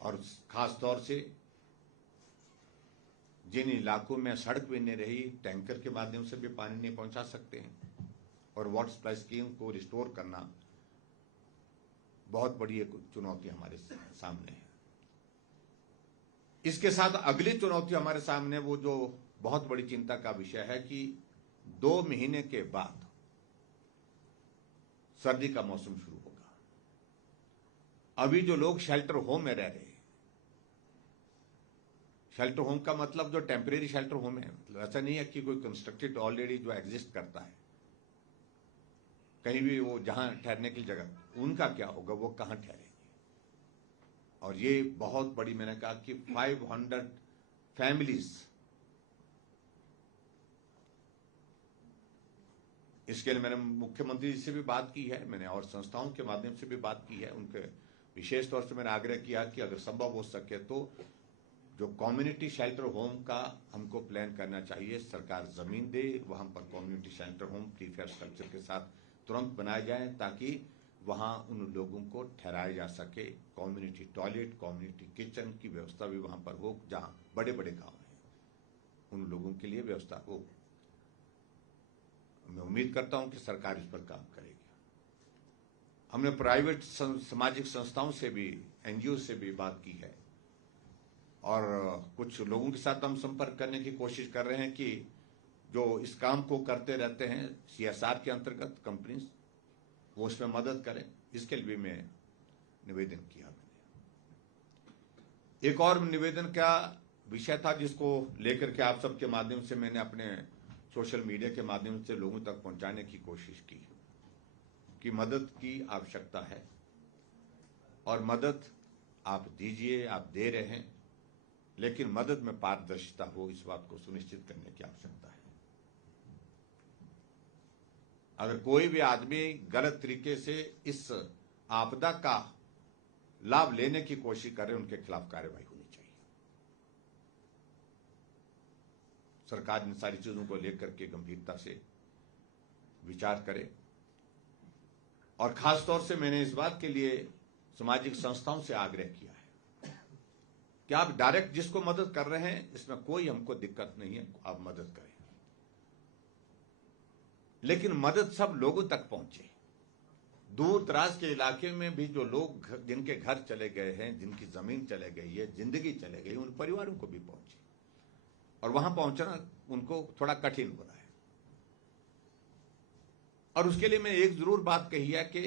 और खास तौर से जिन इलाकों में सड़क भी नहीं रही, टैंकर के माध्यम से भी पानी नहीं पहुंचा सकते हैं, और वाटर सप्लाई स्कीम को रिस्टोर करना बहुत बड़ी एक चुनौती हमारे सामने है। इसके साथ अगली चुनौती हमारे सामने वो जो बहुत बड़ी चिंता का विषय है कि 2 महीने के बाद सर्दी का मौसम शुरू होगा। अभी जो लोग शेल्टर होम में रह रहे हैं, शेल्टर होम का मतलब जो टेम्परेरी शेल्टर होम है, मतलब ऐसा नहीं है कि कोई कंस्ट्रक्टेड ऑलरेडी जो एग्जिस्ट करता है कहीं भी, वो जहां ठहरने की जगह, उनका क्या होगा, वो कहां ठहरेंगे। और ये बहुत बड़ी, मैंने कहा कि 500 फैमिलीज इसके लिए मैंने मुख्यमंत्री जी से भी बात की है, मैंने और संस्थाओं के माध्यम से भी बात की है। उनके विशेष तौर से मैंने आग्रह किया कि अगर संभव हो सके तो जो कम्युनिटी शेल्टर होम का हमको प्लान करना चाहिए, सरकार जमीन दे, वहां पर community shelter home prepare structure के साथ तुरंत बनाए जाए, ताकि वहां उन लोगों को ठहराया जा सके। कम्युनिटी टॉयलेट, कम्युनिटी किचन की व्यवस्था भी वहां पर हो, जहां बड़े बड़े गांव हैं उन लोगों के लिए व्यवस्था हो। मैं उम्मीद करता हूं कि सरकार इस पर काम करेगी। हमने प्राइवेट सामाजिक संस्थाओं से भी, एनजीओ से भी बात की है, और कुछ लोगों के साथ हम संपर्क करने की कोशिश कर रहे हैं कि जो इस काम को करते रहते हैं CSR के अंतर्गत कंपनीज, वो उसमें मदद करें। इसके लिए भी मैं निवेदन किया। मैंने एक और निवेदन का विषय था जिसको लेकर के आप सबके माध्यम से मैंने अपने सोशल मीडिया के माध्यम से लोगों तक पहुंचाने की कोशिश की कि मदद की आवश्यकता है, और मदद आप दीजिए, आप दे रहे हैं, लेकिन मदद में पारदर्शिता हो, इस बात को सुनिश्चित करने की आवश्यकता है। अगर कोई भी आदमी गलत तरीके से इस आपदा का लाभ लेने की कोशिश करे, उनके खिलाफ कार्रवाई होनी चाहिए। सरकार इन सारी चीजों को लेकर के गंभीरता से विचार करे, और खास तौर से मैंने इस बात के लिए सामाजिक संस्थाओं से आग्रह किया है कि आप डायरेक्ट जिसको मदद कर रहे हैं, इसमें कोई हमको दिक्कत नहीं है, आप मदद करें, लेकिन मदद सब लोगों तक पहुंचे। दूर दराज के इलाके में भी जो लोग जिनके घर चले गए हैं, जिनकी जमीन चले गई है, जिंदगी चले गई, उन परिवारों को भी पहुंचे, और वहां पहुंचना उनको थोड़ा कठिन हो रहा है। और उसके लिए मैं एक जरूर बात कही है कि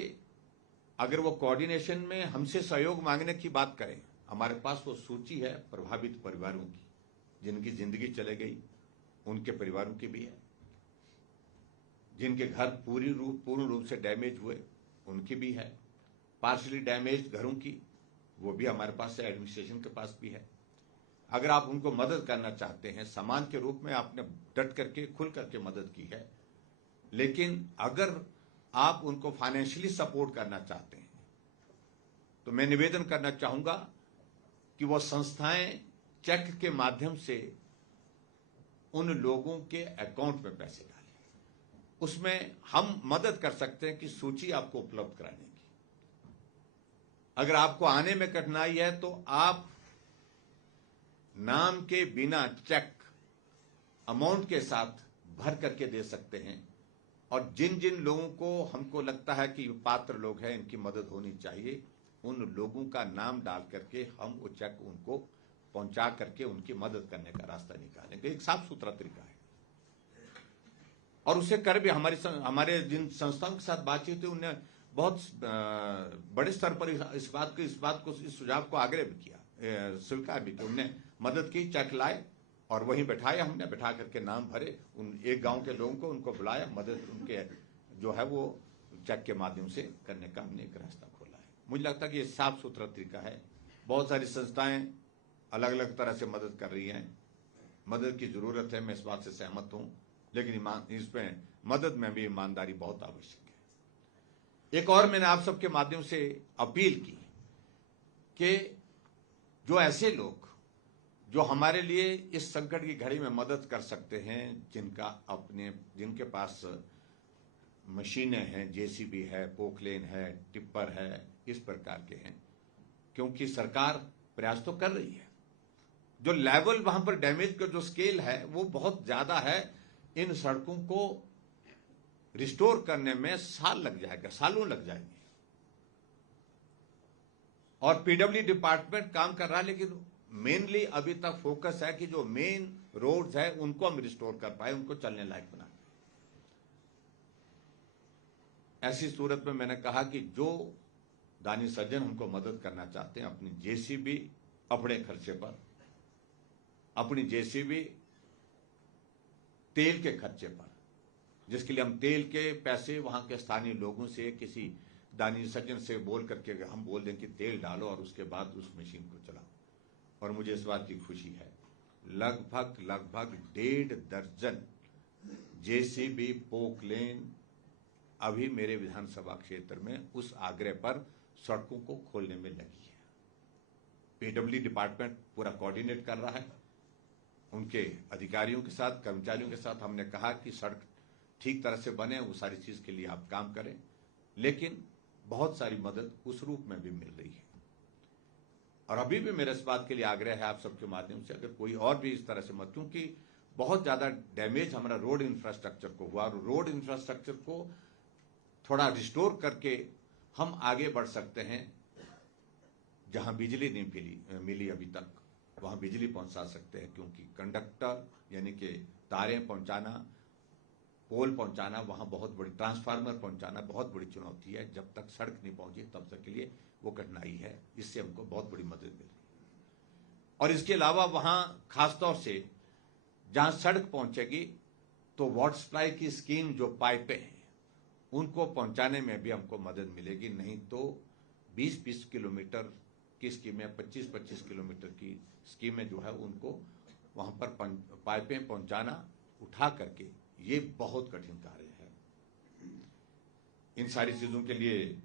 अगर वो कोऑर्डिनेशन में हमसे सहयोग मांगने की बात करें, हमारे पास वो सूची है प्रभावित परिवारों की, जिनकी जिंदगी चले गई, उनके परिवारों की भी है। जिनके घर पूर्ण रूप से डैमेज हुए उनकी भी है, पार्शली डैमेज घरों की वो भी हमारे पास है, एडमिनिस्ट्रेशन के पास भी है। अगर आप उनको मदद करना चाहते हैं, सम्मान के रूप में आपने डट करके खुल करके मदद की है, लेकिन अगर आप उनको फाइनेंशियली सपोर्ट करना चाहते हैं तो मैं निवेदन करना चाहूंगा कि वो संस्थाएं चेक के माध्यम से उन लोगों के अकाउंट में पैसे डालें। उसमें हम मदद कर सकते हैं कि सूची आपको उपलब्ध कराने की। अगर आपको आने में कठिनाई है तो आप नाम के बिना चेक अमाउंट के साथ भर करके दे सकते हैं, और जिन जिन लोगों को हमको लगता है कि पात्र लोग हैं, इनकी मदद होनी चाहिए, उन लोगों का नाम डाल करके हम वो चेक उनको पहुंचा करके उनकी मदद करने का रास्ता निकालेंगे। एक साफ सुथरा तरीका है, और उसे कर भी हमारे जिन संस्थाओं के साथ बातचीत हुई उन्हें बहुत बड़े स्तर पर इस सुझाव को आग्रह भी किया, स्वीकार भी किया। उन्हें मदद की, चेक लाए और वहीं बैठाया, हमने बैठा करके नाम भरे, उन एक गांव के लोगों को उनको बुलाया, मदद उनके जो है वो चेक के माध्यम से करने का हमने एक रास्ता खोला है। मुझे लगता है कि ये साफ सुथरा तरीका है। बहुत सारी संस्थाएं अलग अलग तरह से मदद कर रही हैं, मदद की जरूरत है, मैं इस बात से सहमत हूं, लेकिन इसमें मदद में भी ईमानदारी बहुत आवश्यक है। एक और मैंने आप सबके माध्यम से अपील की कि जो ऐसे लोग जो हमारे लिए इस संकट की घड़ी में मदद कर सकते हैं, जिनके पास मशीनें हैं, जेसीबी है, पोकलेन है, टिप्पर है, इस प्रकार के हैं, क्योंकि सरकार प्रयास तो कर रही है। जो लेवल वहां पर डैमेज का जो स्केल है वो बहुत ज्यादा है। इन सड़कों को रिस्टोर करने में सालों लग जाएंगे, और पीडब्ल्यू डिपार्टमेंट काम कर रहा है, लेकिन मेनली अभी तक फोकस है कि जो मेन रोड्स है उनको हम रिस्टोर कर पाए, उनको चलने लायक बना। ऐसी सूरत में मैंने कहा कि जो दानी सज्जन हमको मदद करना चाहते हैं, अपनी जेसीबी अपने खर्चे पर, अपनी जेसीबी तेल के खर्चे पर, जिसके लिए हम तेल के पैसे वहां के स्थानीय लोगों से, किसी दानी सज्जन से बोल करके हम बोल दें कि तेल डालो और उसके बाद उस मशीन को चलाओ। और मुझे इस बात की खुशी है, लगभग 1.5 दर्जन जेसीबी पोकलेन अभी मेरे विधानसभा क्षेत्र में उस आग्रह पर सड़कों को खोलने में लगी है। पीडब्ल्यू डिपार्टमेंट पूरा कोऑर्डिनेट कर रहा है, उनके अधिकारियों के साथ, कर्मचारियों के साथ हमने कहा कि सड़क ठीक तरह से बने, वो सारी चीज के लिए आप काम करें, लेकिन बहुत सारी मदद उस रूप में भी मिल रही है। और अभी भी मेरे इस बात के लिए आग्रह है आप सबके माध्यम से, अगर कोई और भी इस तरह से मत, क्योंकि बहुत ज्यादा डैमेज हमारा रोड इंफ्रास्ट्रक्चर को हुआ, और रोड इंफ्रास्ट्रक्चर को थोड़ा रिस्टोर करके हम आगे बढ़ सकते हैं। जहां बिजली नहीं मिली अभी तक, वहां बिजली पहुंचा सकते हैं, क्योंकि कंडक्टर यानी कि तारें पहुंचाना, पोल पहुंचाना, वहां बहुत बड़ी, ट्रांसफार्मर पहुंचाना बहुत बड़ी चुनौती है। जब तक सड़क नहीं पहुंची तब तक के लिए वो कठिनाई है। इससे हमको बहुत बड़ी मदद मिल रही है। और इसके अलावा वहां खासतौर से जहां सड़क पहुंचेगी तो वाटर सप्लाई की स्कीम, जो पाइपें हैं उनको पहुंचाने में भी हमको मदद मिलेगी। नहीं तो 20-20 किलोमीटर की स्कीमें, 25-25 किलोमीटर की स्कीमें जो है उनको वहां पर पाइपें पहुंचाना, उठा करके, ये बहुत कठिन कार्य है। इन सारी चीजों के लिए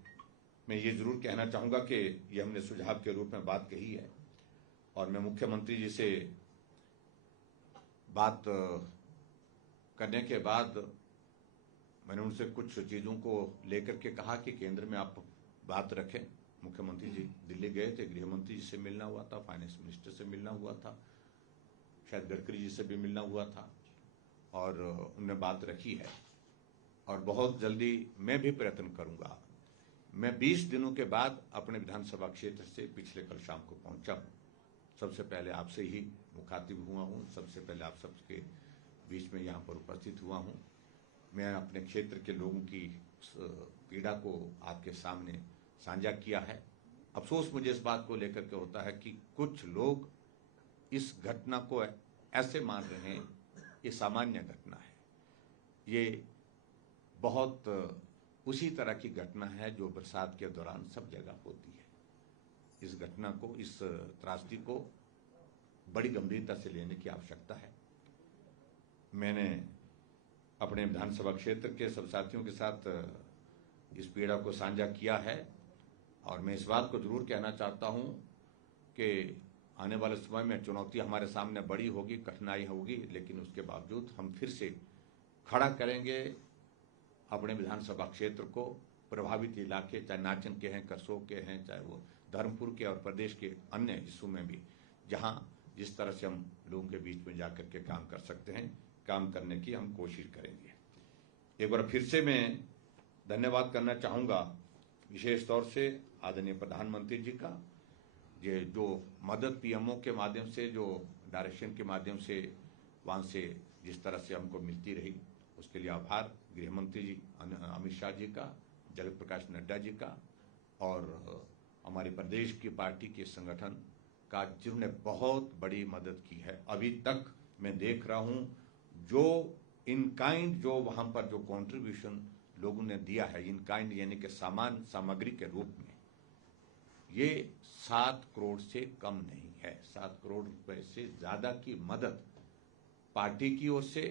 मैं ये जरूर कहना चाहूंगा कि ये हमने सुझाव के रूप में बात कही है, और मैं मुख्यमंत्री जी से बात करने के बाद मैंने उनसे कुछ चीजों को लेकर के कहा कि केंद्र में आप बात रखें। मुख्यमंत्री जी दिल्ली गए थे, गृह मंत्री जी से मिलना हुआ था, फाइनेंस मिनिस्टर से मिलना हुआ था, शायद गडकरी जी से भी मिलना हुआ था, और उन्होंने बात रखी है। और बहुत जल्दी मैं भी प्रयत्न करूंगा। मैं 20 दिनों के बाद अपने विधानसभा क्षेत्र से पिछले कल शाम को पहुंचा हूं। सबसे पहले आपसे ही मुखातिब हुआ हूं, सबसे पहले आप सबके बीच में यहाँ पर उपस्थित हुआ हूं। मैं अपने क्षेत्र के लोगों की पीड़ा को आपके सामने साझा किया है। अफसोस मुझे इस बात को लेकर के होता है कि कुछ लोग इस घटना को ऐसे मान रहे हैं ये सामान्य घटना है, ये बहुत उसी तरह की घटना है जो बरसात के दौरान सब जगह होती है। इस घटना को, इस त्रासदी को बड़ी गंभीरता से लेने की आवश्यकता है। मैंने अपने विधानसभा क्षेत्र के सब साथियों के साथ इस पीड़ा को साझा किया है और मैं इस बात को जरूर कहना चाहता हूं कि आने वाले समय में चुनौती हमारे सामने बड़ी होगी, कठिनाई होगी, लेकिन उसके बावजूद हम फिर से खड़ा करेंगे अपने विधानसभा क्षेत्र को। प्रभावित इलाके चाहे नाचन के हैं, करसोग के हैं, चाहे वो धर्मपुर के और प्रदेश के अन्य हिस्सों में भी, जहां जिस तरह से हम लोगों के बीच में जाकर के काम कर सकते हैं, काम करने की हम कोशिश करेंगे। एक बार फिर से मैं धन्यवाद करना चाहूंगा विशेष तौर से आदरणीय प्रधानमंत्री जी का, ये जो मदद पीएमओ के माध्यम से, जो डायरेक्शन के माध्यम से वहां से जिस तरह से हमको मिलती रही, उसके लिए आभार। गृह मंत्री जी अमित शाह जी का, जगत प्रकाश नड्डा जी का और हमारे प्रदेश की पार्टी के संगठन का, जिन्होंने बहुत बड़ी मदद की है। अभी तक मैं देख रहा हूं जो इन काइंड, जो वहां पर जो कंट्रीब्यूशन लोगों ने दिया है इन काइंड, यानी कि सामान सामग्री के रूप में, ये 7 करोड़ से कम नहीं है। 7 करोड़ रुपए से ज्यादा की मदद पार्टी की ओर से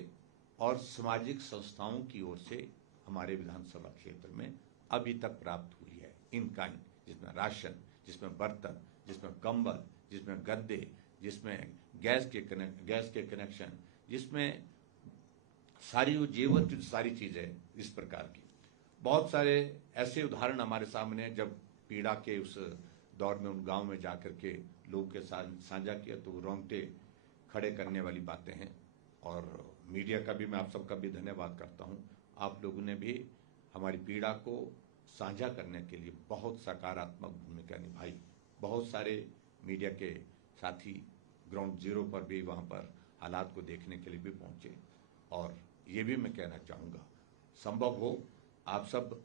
और सामाजिक संस्थाओं की ओर से हमारे विधानसभा क्षेत्र में अभी तक प्राप्त हुई है इन काइंड, जिसमें राशन, जिसमें बर्तन, जिसमें कंबल, जिसमें गद्दे, जिसमें गैस के कनेक्शन, जिसमें सारी जीवन की सारी चीजें इस प्रकार की। बहुत सारे ऐसे उदाहरण हमारे सामने हैं, जब पीड़ा के उस दौर में उन गांव में जाकर के लोगों के साथ साझा किया तो रोंगटे खड़े करने वाली बातें हैं। और मीडिया का भी मैं आप सबका भी धन्यवाद करता हूं। आप लोगों ने भी हमारी पीड़ा को साझा करने के लिए बहुत सकारात्मक भूमिका निभाई। बहुत सारे मीडिया के साथी ग्राउंड जीरो पर भी, वहां पर हालात को देखने के लिए भी पहुंचे। और ये भी मैं कहना चाहूँगा, संभव हो आप सब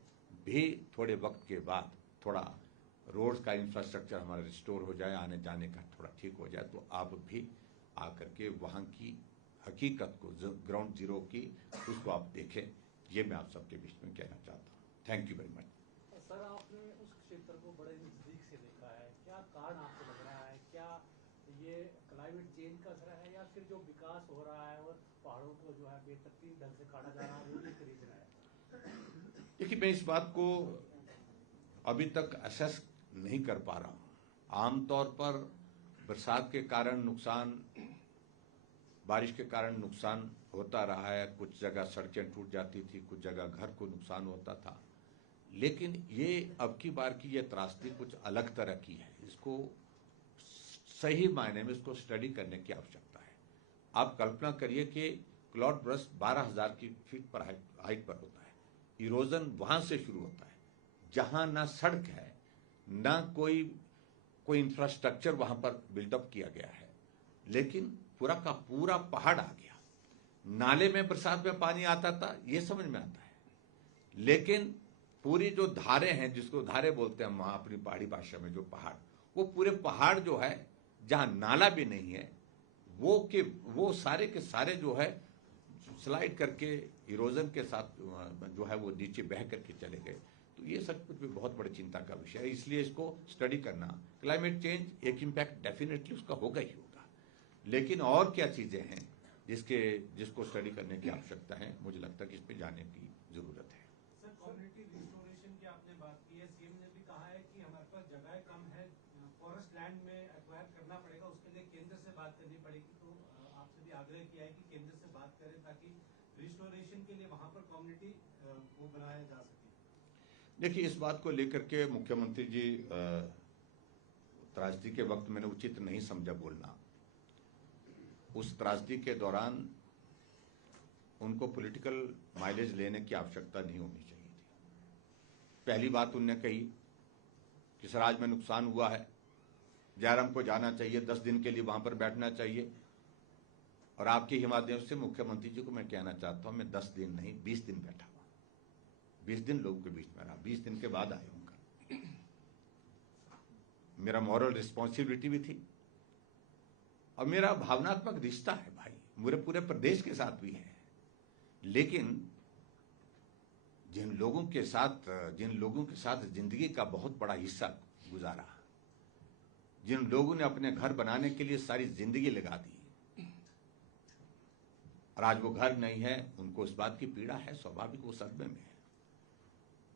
भी थोड़े वक्त के बाद थोड़ा रोड का इंफ्रास्ट्रक्चर हमारा रिस्टोर हो जाए, आने जाने का थोड़ा ठीक हो जाए, तो आप भी आकर के वहाँ की हकीकत को, ग्राउंड जीरो की, उसको आप देखें। ये मैं आप सबके बीच में कहना चाहता हूँ। Thank you very much. Sir, आपने उस क्षेत्र को बड़े नजदीक से देखा है, क्या कारण आपको लग रहा है? क्या ये क्लाइमेट चेंज का असर है या फिर जो विकास हो रहा है और पहाड़ों को जो है बेतरतीब ढंग से काटा जा रहा है, वो भी खरीद रहा है? देखिए, मैं इस बात को अभी तक असेस नहीं कर पा रहा हूँ। आमतौर पर बरसात के कारण नुकसान, बारिश के कारण नुकसान होता रहा है। कुछ जगह सड़कें टूट जाती थी, कुछ जगह घर को नुकसान होता था। लेकिन ये अब की बार की ये त्रासदी कुछ अलग तरह की है। इसको सही मायने में इसको स्टडी करने की आवश्यकता है। आप कल्पना करिए कि क्लाउड बर्स्ट 12,000 की फीट पर हाइट पर होता है। इरोजन वहां से शुरू होता है जहां ना सड़क है, ना कोई इंफ्रास्ट्रक्चर वहां पर बिल्डअप किया गया है, लेकिन पूरा का पूरा पहाड़ आ गया। नाले में बरसात में पानी आता था, ये समझ में आता है, लेकिन पूरी जो धारे हैं, जिसको धारे बोलते हैं वहां अपनी पहाड़ी भाषा में, जो पहाड़, वो पूरे पहाड़ जो है, जहां नाला भी नहीं है, वो सारे के सारे जो है स्लाइड करके इरोजन के साथ जो है वो नीचे बह करके चले गए। तो ये सब कुछ भी बहुत बड़ी चिंता का विषय है। इसलिए इसको स्टडी करना, क्लाइमेट चेंज एक इम्पैक्ट डेफिनेटली उसका होगा ही होगा, लेकिन और क्या चीजें हैं जिसको स्टडी करने की आवश्यकता है। मुझे लगता है कि इस पे जाने की जरूरत है। सर, कम्युनिटी रिस्टोरेशन की आपने बात की है, सीएम ने भी कहा है कि हमारे पास जगह कम है, फॉरेस्ट लैंड में एक्वायर करना पड़ेगा, उसके लिए केंद्र से बात करनी पड़ेगी। तो आपसे भी आग्रह किया है कि केंद्र से बात करें ताकि रिस्टोरेशन के लिए वहां पर कम्युनिटी को बनाया जा सके। देखिए, इस बात को लेकर के मुख्यमंत्री जी त्रासदी के वक्त मैंने उचित नहीं समझा बोलना। उस त्रासदी के दौरान उनको पॉलिटिकल माइलेज लेने की आवश्यकता नहीं होनी चाहिए थी। पहली बात उन्होंने कही कि सराज में नुकसान हुआ है, जयराम को जाना चाहिए, 10 दिन के लिए वहां पर बैठना चाहिए। और आपके ही माध्यम से मुख्यमंत्री जी को मैं कहना चाहता हूं, मैं 10 दिन नहीं 20 दिन बैठा हुआ, 20 दिन लोगों के बीच में रहा, 20 दिन के बाद आया। मेरा मॉरल रिस्पॉन्सिबिलिटी भी थी और मेरा भावनात्मक रिश्ता है भाई, मेरे पूरे प्रदेश के साथ भी है। लेकिन जिन लोगों के साथ जिंदगी का बहुत बड़ा हिस्सा गुजारा, जिन लोगों ने अपने घर बनाने के लिए सारी जिंदगी लगा दी और आज वो घर नहीं है, उनको इस बात की पीड़ा है, स्वाभाविक वो सदमे में है।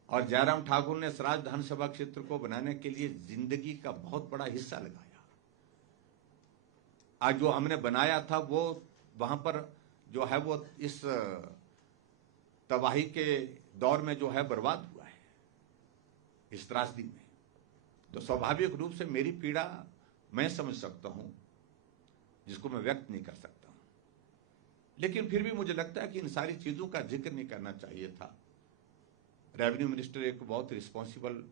और जयराम ठाकुर ने सराज विधानसभा क्षेत्र को बनाने के लिए जिंदगी का बहुत बड़ा हिस्सा लगाया। आज जो हमने बनाया था वो वहां पर जो है वो इस तबाही के दौर में जो है बर्बाद हुआ है, इस त्रासदी में। तो स्वाभाविक रूप से मेरी पीड़ा मैं समझ सकता हूं, जिसको मैं व्यक्त नहीं कर सकता हूं, लेकिन फिर भी मुझे लगता है कि इन सारी चीजों का जिक्र नहीं करना चाहिए था। रेवेन्यू मिनिस्टर एक बहुत रिस्पॉन्सिबल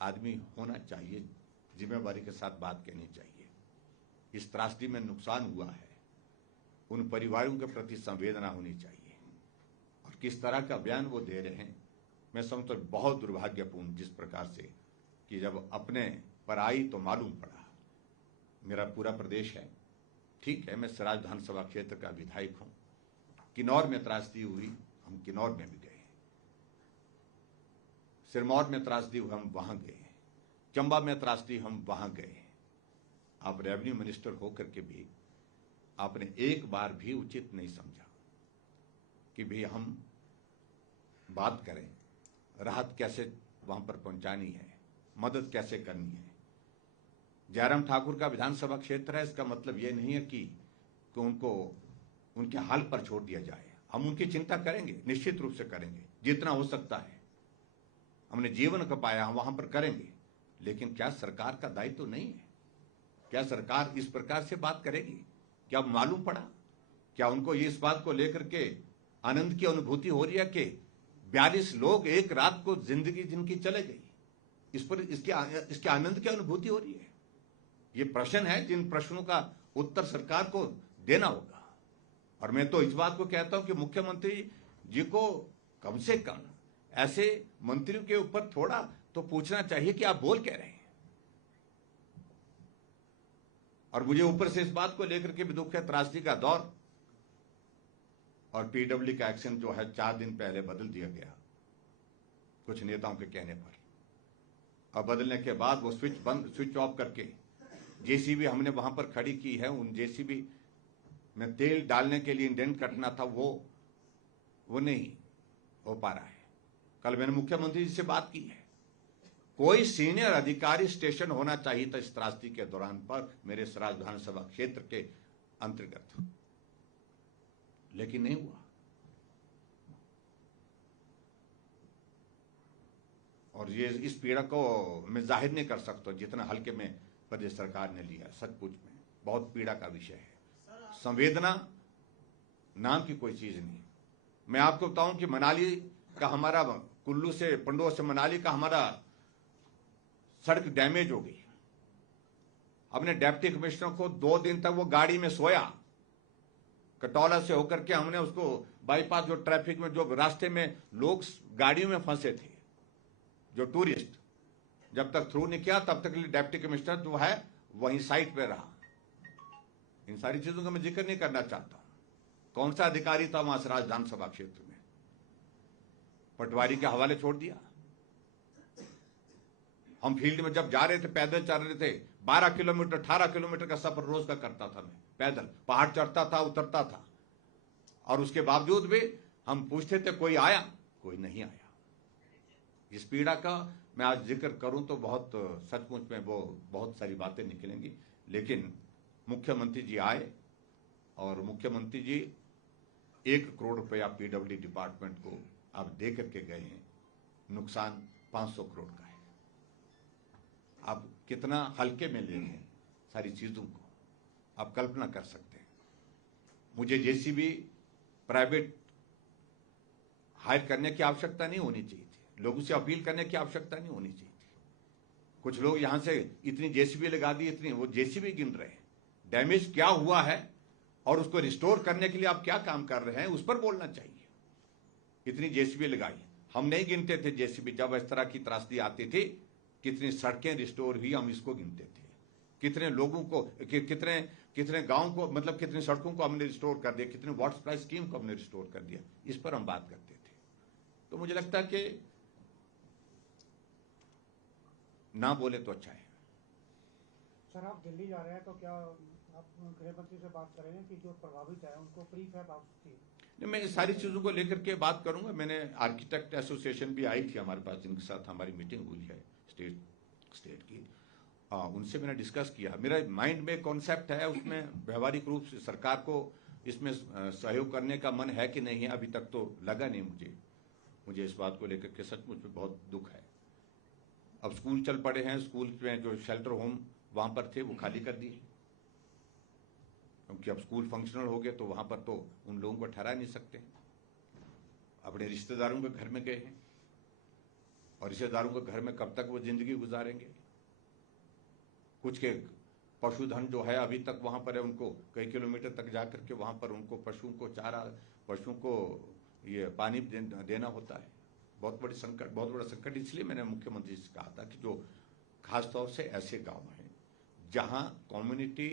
आदमी होना चाहिए, जिम्मेवारी के साथ बात कहनी चाहिए। इस त्रासदी में नुकसान हुआ है, उन परिवारों के प्रति संवेदना होनी चाहिए। और किस तरह का बयान वो दे रहे हैं, मैं समझता हूं बहुत दुर्भाग्यपूर्ण, जिस प्रकार से कि जब अपने पर आई तो मालूम पड़ा। मेरा पूरा प्रदेश है, ठीक है, मैं सराज विधानसभा क्षेत्र का विधायक हूं। किन्नौर में त्रासदी हुई, हम किन्नौर में भी गए, सिरमौर में त्रासदी हुई, हम वहां गए, चंबा में त्रासदी, हम वहां गए। आप रेवेन्यू मिनिस्टर होकर के भी आपने एक बार भी उचित नहीं समझा कि भी हम बात करें, राहत कैसे वहां पर पहुंचानी है, मदद कैसे करनी है। जयराम ठाकुर का विधानसभा क्षेत्र है, इसका मतलब यह नहीं है कि उनको उनके हाल पर छोड़ दिया जाए। हम उनकी चिंता करेंगे, निश्चित रूप से करेंगे, जितना हो सकता है। हमने जीवन का पाया, हम वहां पर करेंगे, लेकिन क्या सरकार का दायित्व तो नहीं है? क्या सरकार इस प्रकार से बात करेगी? क्या मालूम पड़ा? क्या उनको इस बात को लेकर के आनंद की अनुभूति हो रही है कि 42 लोग एक रात को जिंदगी जिनकी चले गई, इस पर इसके आनंद की अनुभूति हो रही है? ये प्रश्न है, जिन प्रश्नों का उत्तर सरकार को देना होगा। और मैं तो इस बात को कहता हूं कि मुख्यमंत्री जी को कम से कम ऐसे मंत्रियों के ऊपर थोड़ा तो पूछना चाहिए कि आप बोल क्या रहे हैं। और मुझे ऊपर से इस बात को लेकर के भी दुख है, त्रासदी का दौर और पीडब्ल्यू का एक्शन जो है 4 दिन पहले बदल दिया गया कुछ नेताओं के कहने पर, और बदलने के बाद वो स्विच ऑफ करके जेसीबी हमने वहां पर खड़ी की है, उन जेसीबी में तेल डालने के लिए इंडेंट कटना था, वो नहीं हो पा रहा है। कल मैंने मुख्यमंत्री जी से बात की है, कोई सीनियर अधिकारी स्टेशन होना चाहिए था इस त्रासदी के दौरान पर मेरे सराज विधानसभा क्षेत्र के अंतर्गत, लेकिन नहीं हुआ। और ये इस पीड़ा को मैं जाहिर नहीं कर सकता जितना हल्के में प्रदेश सरकार ने लिया। सचमुच में बहुत पीड़ा का विषय है। संवेदना नाम की कोई चीज नहीं। मैं आपको बताऊं कि मनाली का हमारा, कुल्लू से पंडोह से मनाली का हमारा सड़क डैमेज हो गई। हमने डिप्टी कमिश्नर को 2 दिन तक वो गाड़ी में सोया, कटौला से होकर के हमने उसको बाईपास, जो ट्रैफिक में जो रास्ते में लोग गाड़ियों में फंसे थे, जो टूरिस्ट, जब तक थ्रू नहीं किया तब तक डिप्टी कमिश्नर जो है वहीं साइट पे रहा। इन सारी चीजों का मैं जिक्र नहीं करना चाहता हूं। कौन सा अधिकारी था वहां सराज विधानसभा क्षेत्र में? पटवारी के हवाले छोड़ दिया। हम फील्ड में जब जा रहे थे, पैदल चल रहे थे, 12 किलोमीटर 18 किलोमीटर का सफर रोज का करता था मैं, पैदल पहाड़ चढ़ता था, उतरता था, और उसके बावजूद भी हम पूछते थे कोई आया? कोई नहीं आया। इस पीड़ा का मैं आज जिक्र करूं तो बहुत सचमुच में वो बहुत सारी बातें निकलेंगी, लेकिन मुख्यमंत्री जी आए और मुख्यमंत्री जी 1 करोड़ रुपया पीडब्ल्यू डिपार्टमेंट को आप दे करके गए हैं। नुकसान 500 करोड़ का है। आप कितना हल्के में ले रहे हैं सारी चीजों को, आप कल्पना कर सकते हैं। मुझे जेसीबी प्राइवेट हायर करने की आवश्यकता नहीं होनी चाहिए थी, लोगों से अपील करने की आवश्यकता नहीं होनी चाहिए थी। कुछ लोग यहां से इतनी जेसीबी लगा दी, इतनी, वो जेसीबी गिन रहे हैं डैमेज क्या हुआ है और उसको रिस्टोर करने के लिए आप क्या काम कर रहे हैं, उस पर बोलना चाहिए। इतनी जेसीबी लगाई, हम नहीं गिनते थे जेसीबी जब इस तरह की त्रासदी आती थी, कितनी सड़कें रिस्टोर हुई हम इसको गिनते थे, कितने लोगों को, कितने गांव को, मतलब कितनी सड़कों को हमने रिस्टोर कर दिया, कितने वाटर सप्लाई स्कीम को हमने रिस्टोर कर दिया, इस पर हम बात करते थे। तो मुझे लगता है कि ना बोले तो अच्छा है। सर आप दिल्ली जा रहे हैं तो क्या आप गृह मंत्री से बात करेंगे कि जो प्रभावित है उनको प्री फैब हाउस मैं इस सारी चीज़ों को लेकर के बात करूंगा। मैंने आर्किटेक्ट एसोसिएशन भी आई थी हमारे पास, जिनके साथ हमारी मीटिंग हुई है स्टेट की। उनसे मैंने डिस्कस किया। मेरा माइंड में कॉन्सेप्ट है, उसमें व्यवहारिक रूप से सरकार को इसमें सहयोग करने का मन है कि नहीं है, अभी तक तो लगा नहीं मुझे इस बात को लेकर के सचमुच में बहुत दुख है। अब स्कूल चल पड़े हैं, स्कूल में जो शेल्टर होम वहां पर थे वो खाली कर दिए, क्योंकि अब स्कूल फंक्शनल हो गए तो वहां पर तो उन लोगों को ठहरा नहीं सकते। अपने रिश्तेदारों के घर में गए हैं, और रिश्तेदारों के घर में कब तक वो जिंदगी गुजारेंगे। कुछ के पशुधन जो है अभी तक वहां पर है, उनको कई किलोमीटर तक जाकर के वहां पर उनको पशुओं को चारा, पशुओं को ये पानी देना होता है। बहुत बड़ा संकट। इसलिए मैंने मुख्यमंत्री से कहा था कि जो खासतौर से ऐसे गांव हैं जहां कम्युनिटी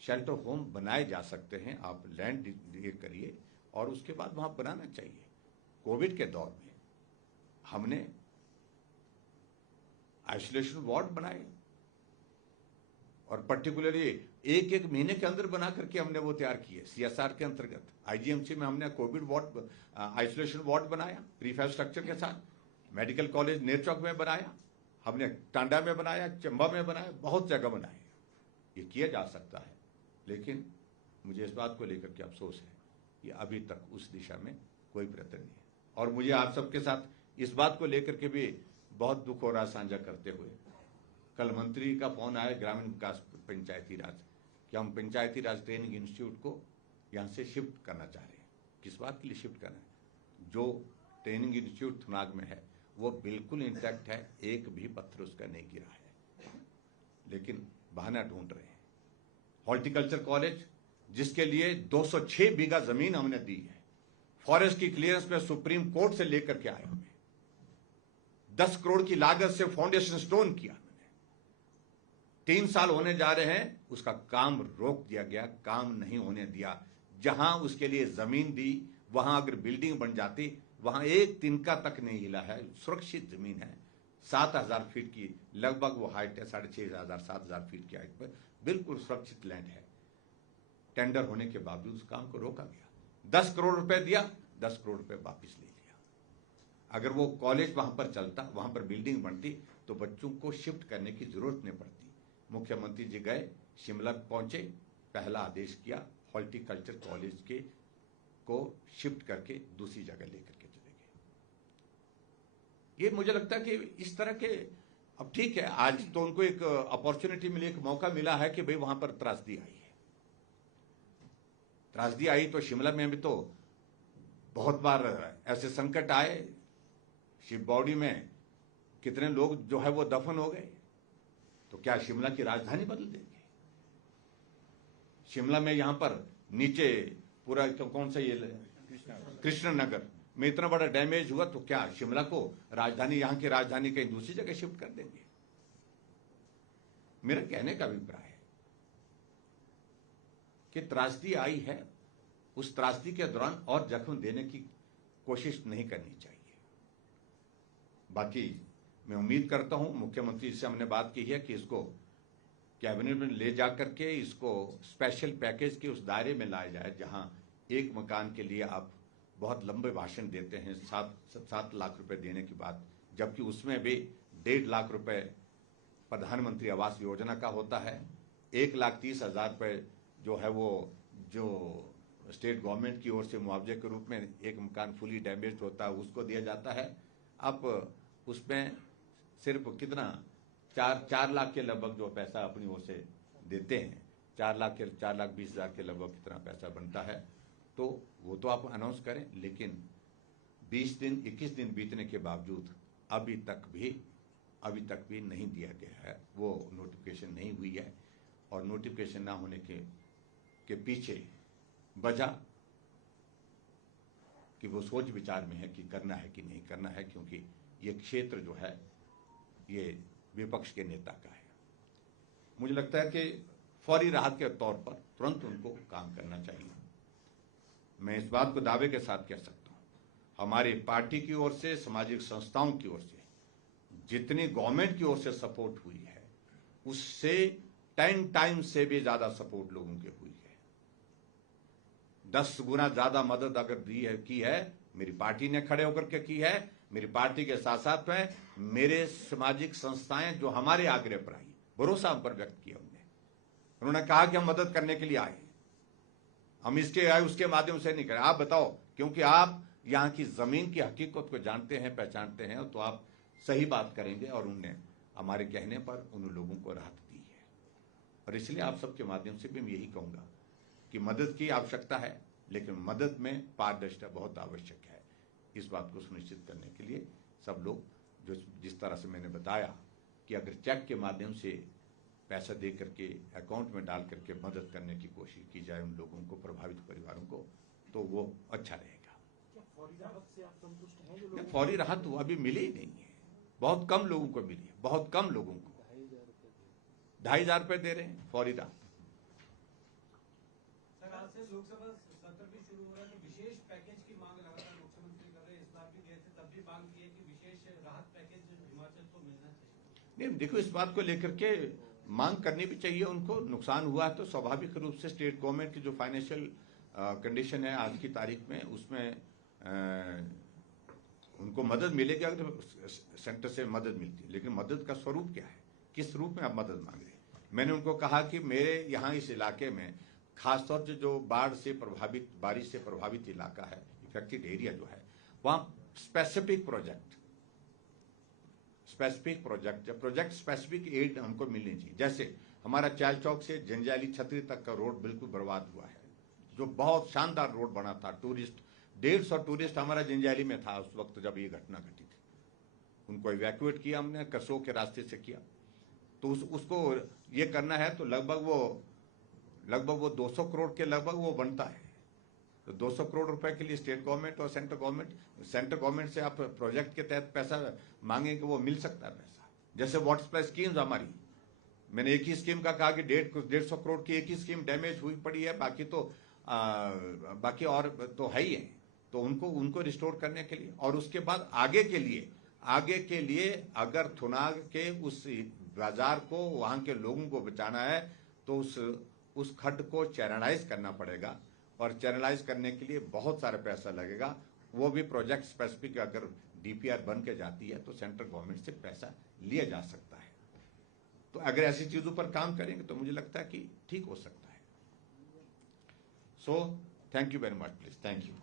शेल्टर होम बनाए जा सकते हैं, आप लैंड ये करिए और उसके बाद वहां बनाना चाहिए। कोविड के दौर में हमने आइसोलेशन वार्ड बनाए, और पर्टिकुलरली एक महीने के अंदर बना करके हमने वो तैयार किए। सीएसआर के अंतर्गत आईजीएमसी में हमने कोविड वार्ड, आइसोलेशन वार्ड बनाया प्रीफैब स्ट्रक्चर के साथ। मेडिकल कॉलेज नेरचौक में बनाया, हमने टांडा में बनाया, चंबा में बनाया, बहुत जगह बनाए। ये किया जा सकता है, लेकिन मुझे इस बात को लेकर के अफसोस है कि अभी तक उस दिशा में कोई प्रयत्न नहीं है। और मुझे आप सबके साथ इस बात को लेकर के भी बहुत दुख हो रहा साझा करते हुए, कल मंत्री का फोन आया ग्रामीण विकास पंचायती राज कि हम पंचायती राज ट्रेनिंग इंस्टीट्यूट को यहाँ से शिफ्ट करना चाह रहे हैं। किस बात के लिए शिफ्ट करना है? जो ट्रेनिंग इंस्टीट्यूट थुनाग में है वो बिल्कुल इंटैक्ट है, एक भी पत्थर उसका नहीं गिरा है, लेकिन बहाना ढूंढ रहे हैं। हॉर्टिकल्चर कॉलेज जिसके लिए 206 बीघा जमीन हमने दी है, फॉरेस्ट की क्लियरेंस में सुप्रीम कोर्ट से लेकर के आए, हमें 10 करोड़ की लागत से फाउंडेशन स्टोन किया, 3 साल होने जा रहे हैं, उसका काम रोक दिया गया, काम नहीं होने दिया। जहां उसके लिए जमीन दी वहां अगर बिल्डिंग बन जाती, वहां एक तिनका तक नहीं हिला है। सुरक्षित जमीन है, 7000 फीट की लगभग वो हाइट है, 6500 7000 फीट की हाइट पर बिल्कुल सुरक्षित लैंड है। टेंडर होने के बावजूद उस काम को रोका गया। 10 करोड़ रुपए दिया, 10 करोड़ रुपए वापिस ले लिया। अगर वो कॉलेज वहां पर चलता, वहां पर बिल्डिंग बनती, तो बच्चों को शिफ्ट करने की जरूरत नहीं पड़ती। मुख्यमंत्री जी गए, शिमला पहुंचे, पहला आदेश किया, हॉर्टिकल्चर कॉलेज के को शिफ्ट करके दूसरी जगह लेकर के चले गए। ये मुझे लगता है कि इस तरह के, अब ठीक है, आज तो उनको एक अपॉर्चुनिटी मिली, एक मौका मिला है कि भाई वहां पर त्रासदी आई है। त्रासदी आई तो शिमला में भी तो बहुत बार ऐसे संकट आए, शिव बॉडी में कितने लोग जो है वो दफन हो गए। तो क्या शिमला की राजधानी बदल देंगे? शिमला में यहां पर नीचे पूरा कौन सा ये कृष्णनगर में इतना बड़ा डैमेज हुआ, तो क्या शिमला को राजधानी, यहां की राजधानी कहीं दूसरी जगह शिफ्ट कर देंगे? मेरा कहने का अभिप्राय है कि त्रासदी आई है, उस त्रासदी के दौरान और जख्म देने की कोशिश नहीं करनी चाहिए। बाकी मैं उम्मीद करता हूं, मुख्यमंत्री से हमने बात की है कि इसको कैबिनेट में ले जाकर के इसको स्पेशल पैकेज के उस दायरे में लाया जाए जहां एक मकान के लिए आप बहुत लंबे भाषण देते हैं 7 लाख रुपए देने की बात, जबकि उसमें भी 1.5 लाख रुपए प्रधानमंत्री आवास योजना का होता है, 1,30,000 रुपए जो है वो जो स्टेट गवर्नमेंट की ओर से मुआवजे के रूप में एक मकान फुली डैमेज होता है उसको दिया जाता है। आप उसमें सिर्फ कितना 4 लाख के लगभग जो पैसा अपनी ओर से देते हैं, 4,20,000 के लगभग कितना पैसा बनता है, तो वो तो आप अनाउंस करें। लेकिन 20 दिन 21 दिन बीतने के बावजूद अभी तक भी नहीं दिया गया है, वो नोटिफिकेशन नहीं हुई है। और नोटिफिकेशन ना होने के पीछे वजह कि वो सोच विचार में है कि करना है कि नहीं करना है, क्योंकि ये क्षेत्र जो है ये विपक्ष के नेता का है। मुझे लगता है कि फौरी राहत के तौर पर तुरंत उनको काम करना चाहिए। मैं इस बात को दावे के साथ कह सकता हूं, हमारी पार्टी की ओर से, सामाजिक संस्थाओं की ओर से जितनी गवर्नमेंट की ओर से सपोर्ट हुई है उससे 10 टाइम से भी ज्यादा सपोर्ट लोगों की हुई है। 10 गुना ज्यादा मदद अगर दी है की है मेरी पार्टी ने खड़े होकर के की है। मेरी पार्टी के साथ साथ में मेरे सामाजिक संस्थाएं जो हमारे आग्रह पर आई, भरोसा हम पर व्यक्त किया उन्होंने कहा कि हम मदद करने के लिए आए, हम इसके आए उसके माध्यम से नहीं करें। आप बताओ, क्योंकि आप यहाँ की जमीन की हकीकत को जानते हैं, पहचानते हैं, तो आप सही बात करेंगे। और उनने हमारे कहने पर उन लोगों को राहत दी है। और इसलिए आप सबके माध्यम से भी मैं यही कहूंगा कि मदद की आवश्यकता है, लेकिन मदद में पारदर्शिता बहुत आवश्यक है। इस बात को सुनिश्चित करने के लिए सब लोग जो जिस तरह से मैंने बताया कि अगर चेक के माध्यम से पैसा दे करके अकाउंट में डाल करके मदद करने की कोशिश की जाए उन लोगों को, प्रभावित परिवारों को, तो वो अच्छा रहेगा। क्या फौरी राहत से आप संतुष्ट हैं? जो लोग फौरी राहत वो अभी मिली ही नहीं है, बहुत कम लोगों को मिली है, बहुत कम लोगों को। 2,500 रुपये दे रहे हैं फौरी राहत। सर, आज से लोकसभा सत्र भी शुरू हो रहा है तो विशेष पैकेज की मांग लगातार मुख्यमंत्री कर रहे हैं। इस बार भी गए थे, तब भी मांग की है कि विशेष राहत पैकेज हिमाचल को मिलना चाहिए। नहीं, देखो, इस बात को लेकर के मांग करनी भी चाहिए। उनको नुकसान हुआ है तो स्वाभाविक रूप से स्टेट गवर्नमेंट की जो फाइनेंशियल कंडीशन है आज की तारीख में, उसमें उनको मदद मिलेगी अगर सेंटर से मदद मिलती है। लेकिन मदद का स्वरूप क्या है, किस रूप में आप मदद मांग रहे हैं? मैंने उनको कहा कि मेरे यहाँ इस इलाके में खासतौर से जो बाढ़ से प्रभावित, बारिश से प्रभावित इलाका है, इफेक्टेड एरिया जो है, वहाँ स्पेसिफिक प्रोजेक्ट स्पेसिफिक एड हमको मिलनी चाहिए। जैसे हमारा चाल चौक से जंजाली छतरी तक का रोड बिल्कुल बर्बाद हुआ है, जो बहुत शानदार रोड बना था। 150 टूरिस्ट हमारा जंजाली में था उस वक्त जब ये घटना घटी थी। उनको इवैक्यूएट किया हमने, कसो के रास्ते से किया। तो उसको ये करना है तो लगभग वो 200 करोड़ के लगभग वो बनता है। तो 200 करोड़ रुपए के लिए स्टेट गवर्नमेंट और सेंट्रल गवर्नमेंट से आप प्रोजेक्ट के तहत पैसा मांगेंगे, वो मिल सकता है पैसा। जैसे वाटर सप्लाई स्कीम्स हमारी, मैंने एक ही स्कीम का कहा कि 150 करोड़ की एक ही स्कीम डैमेज हुई पड़ी है, बाकी और तो है ही है। तो उनको रिस्टोर करने के लिए, और उसके बाद आगे के लिए अगर थुनाग के उस बाजार को, वहां के लोगों को बचाना है तो उस खड्ड को चैनलाइज करना पड़ेगा। और चैनलाइज करने के लिए बहुत सारा पैसा लगेगा। वो भी प्रोजेक्ट स्पेसिफिक अगर डीपीआर बन के जाती है तो सेंट्रल गवर्नमेंट से पैसा लिया जा सकता है। तो अगर ऐसी चीजों पर काम करेंगे तो मुझे लगता है कि ठीक हो सकता है। So thank you very much, please, thank you.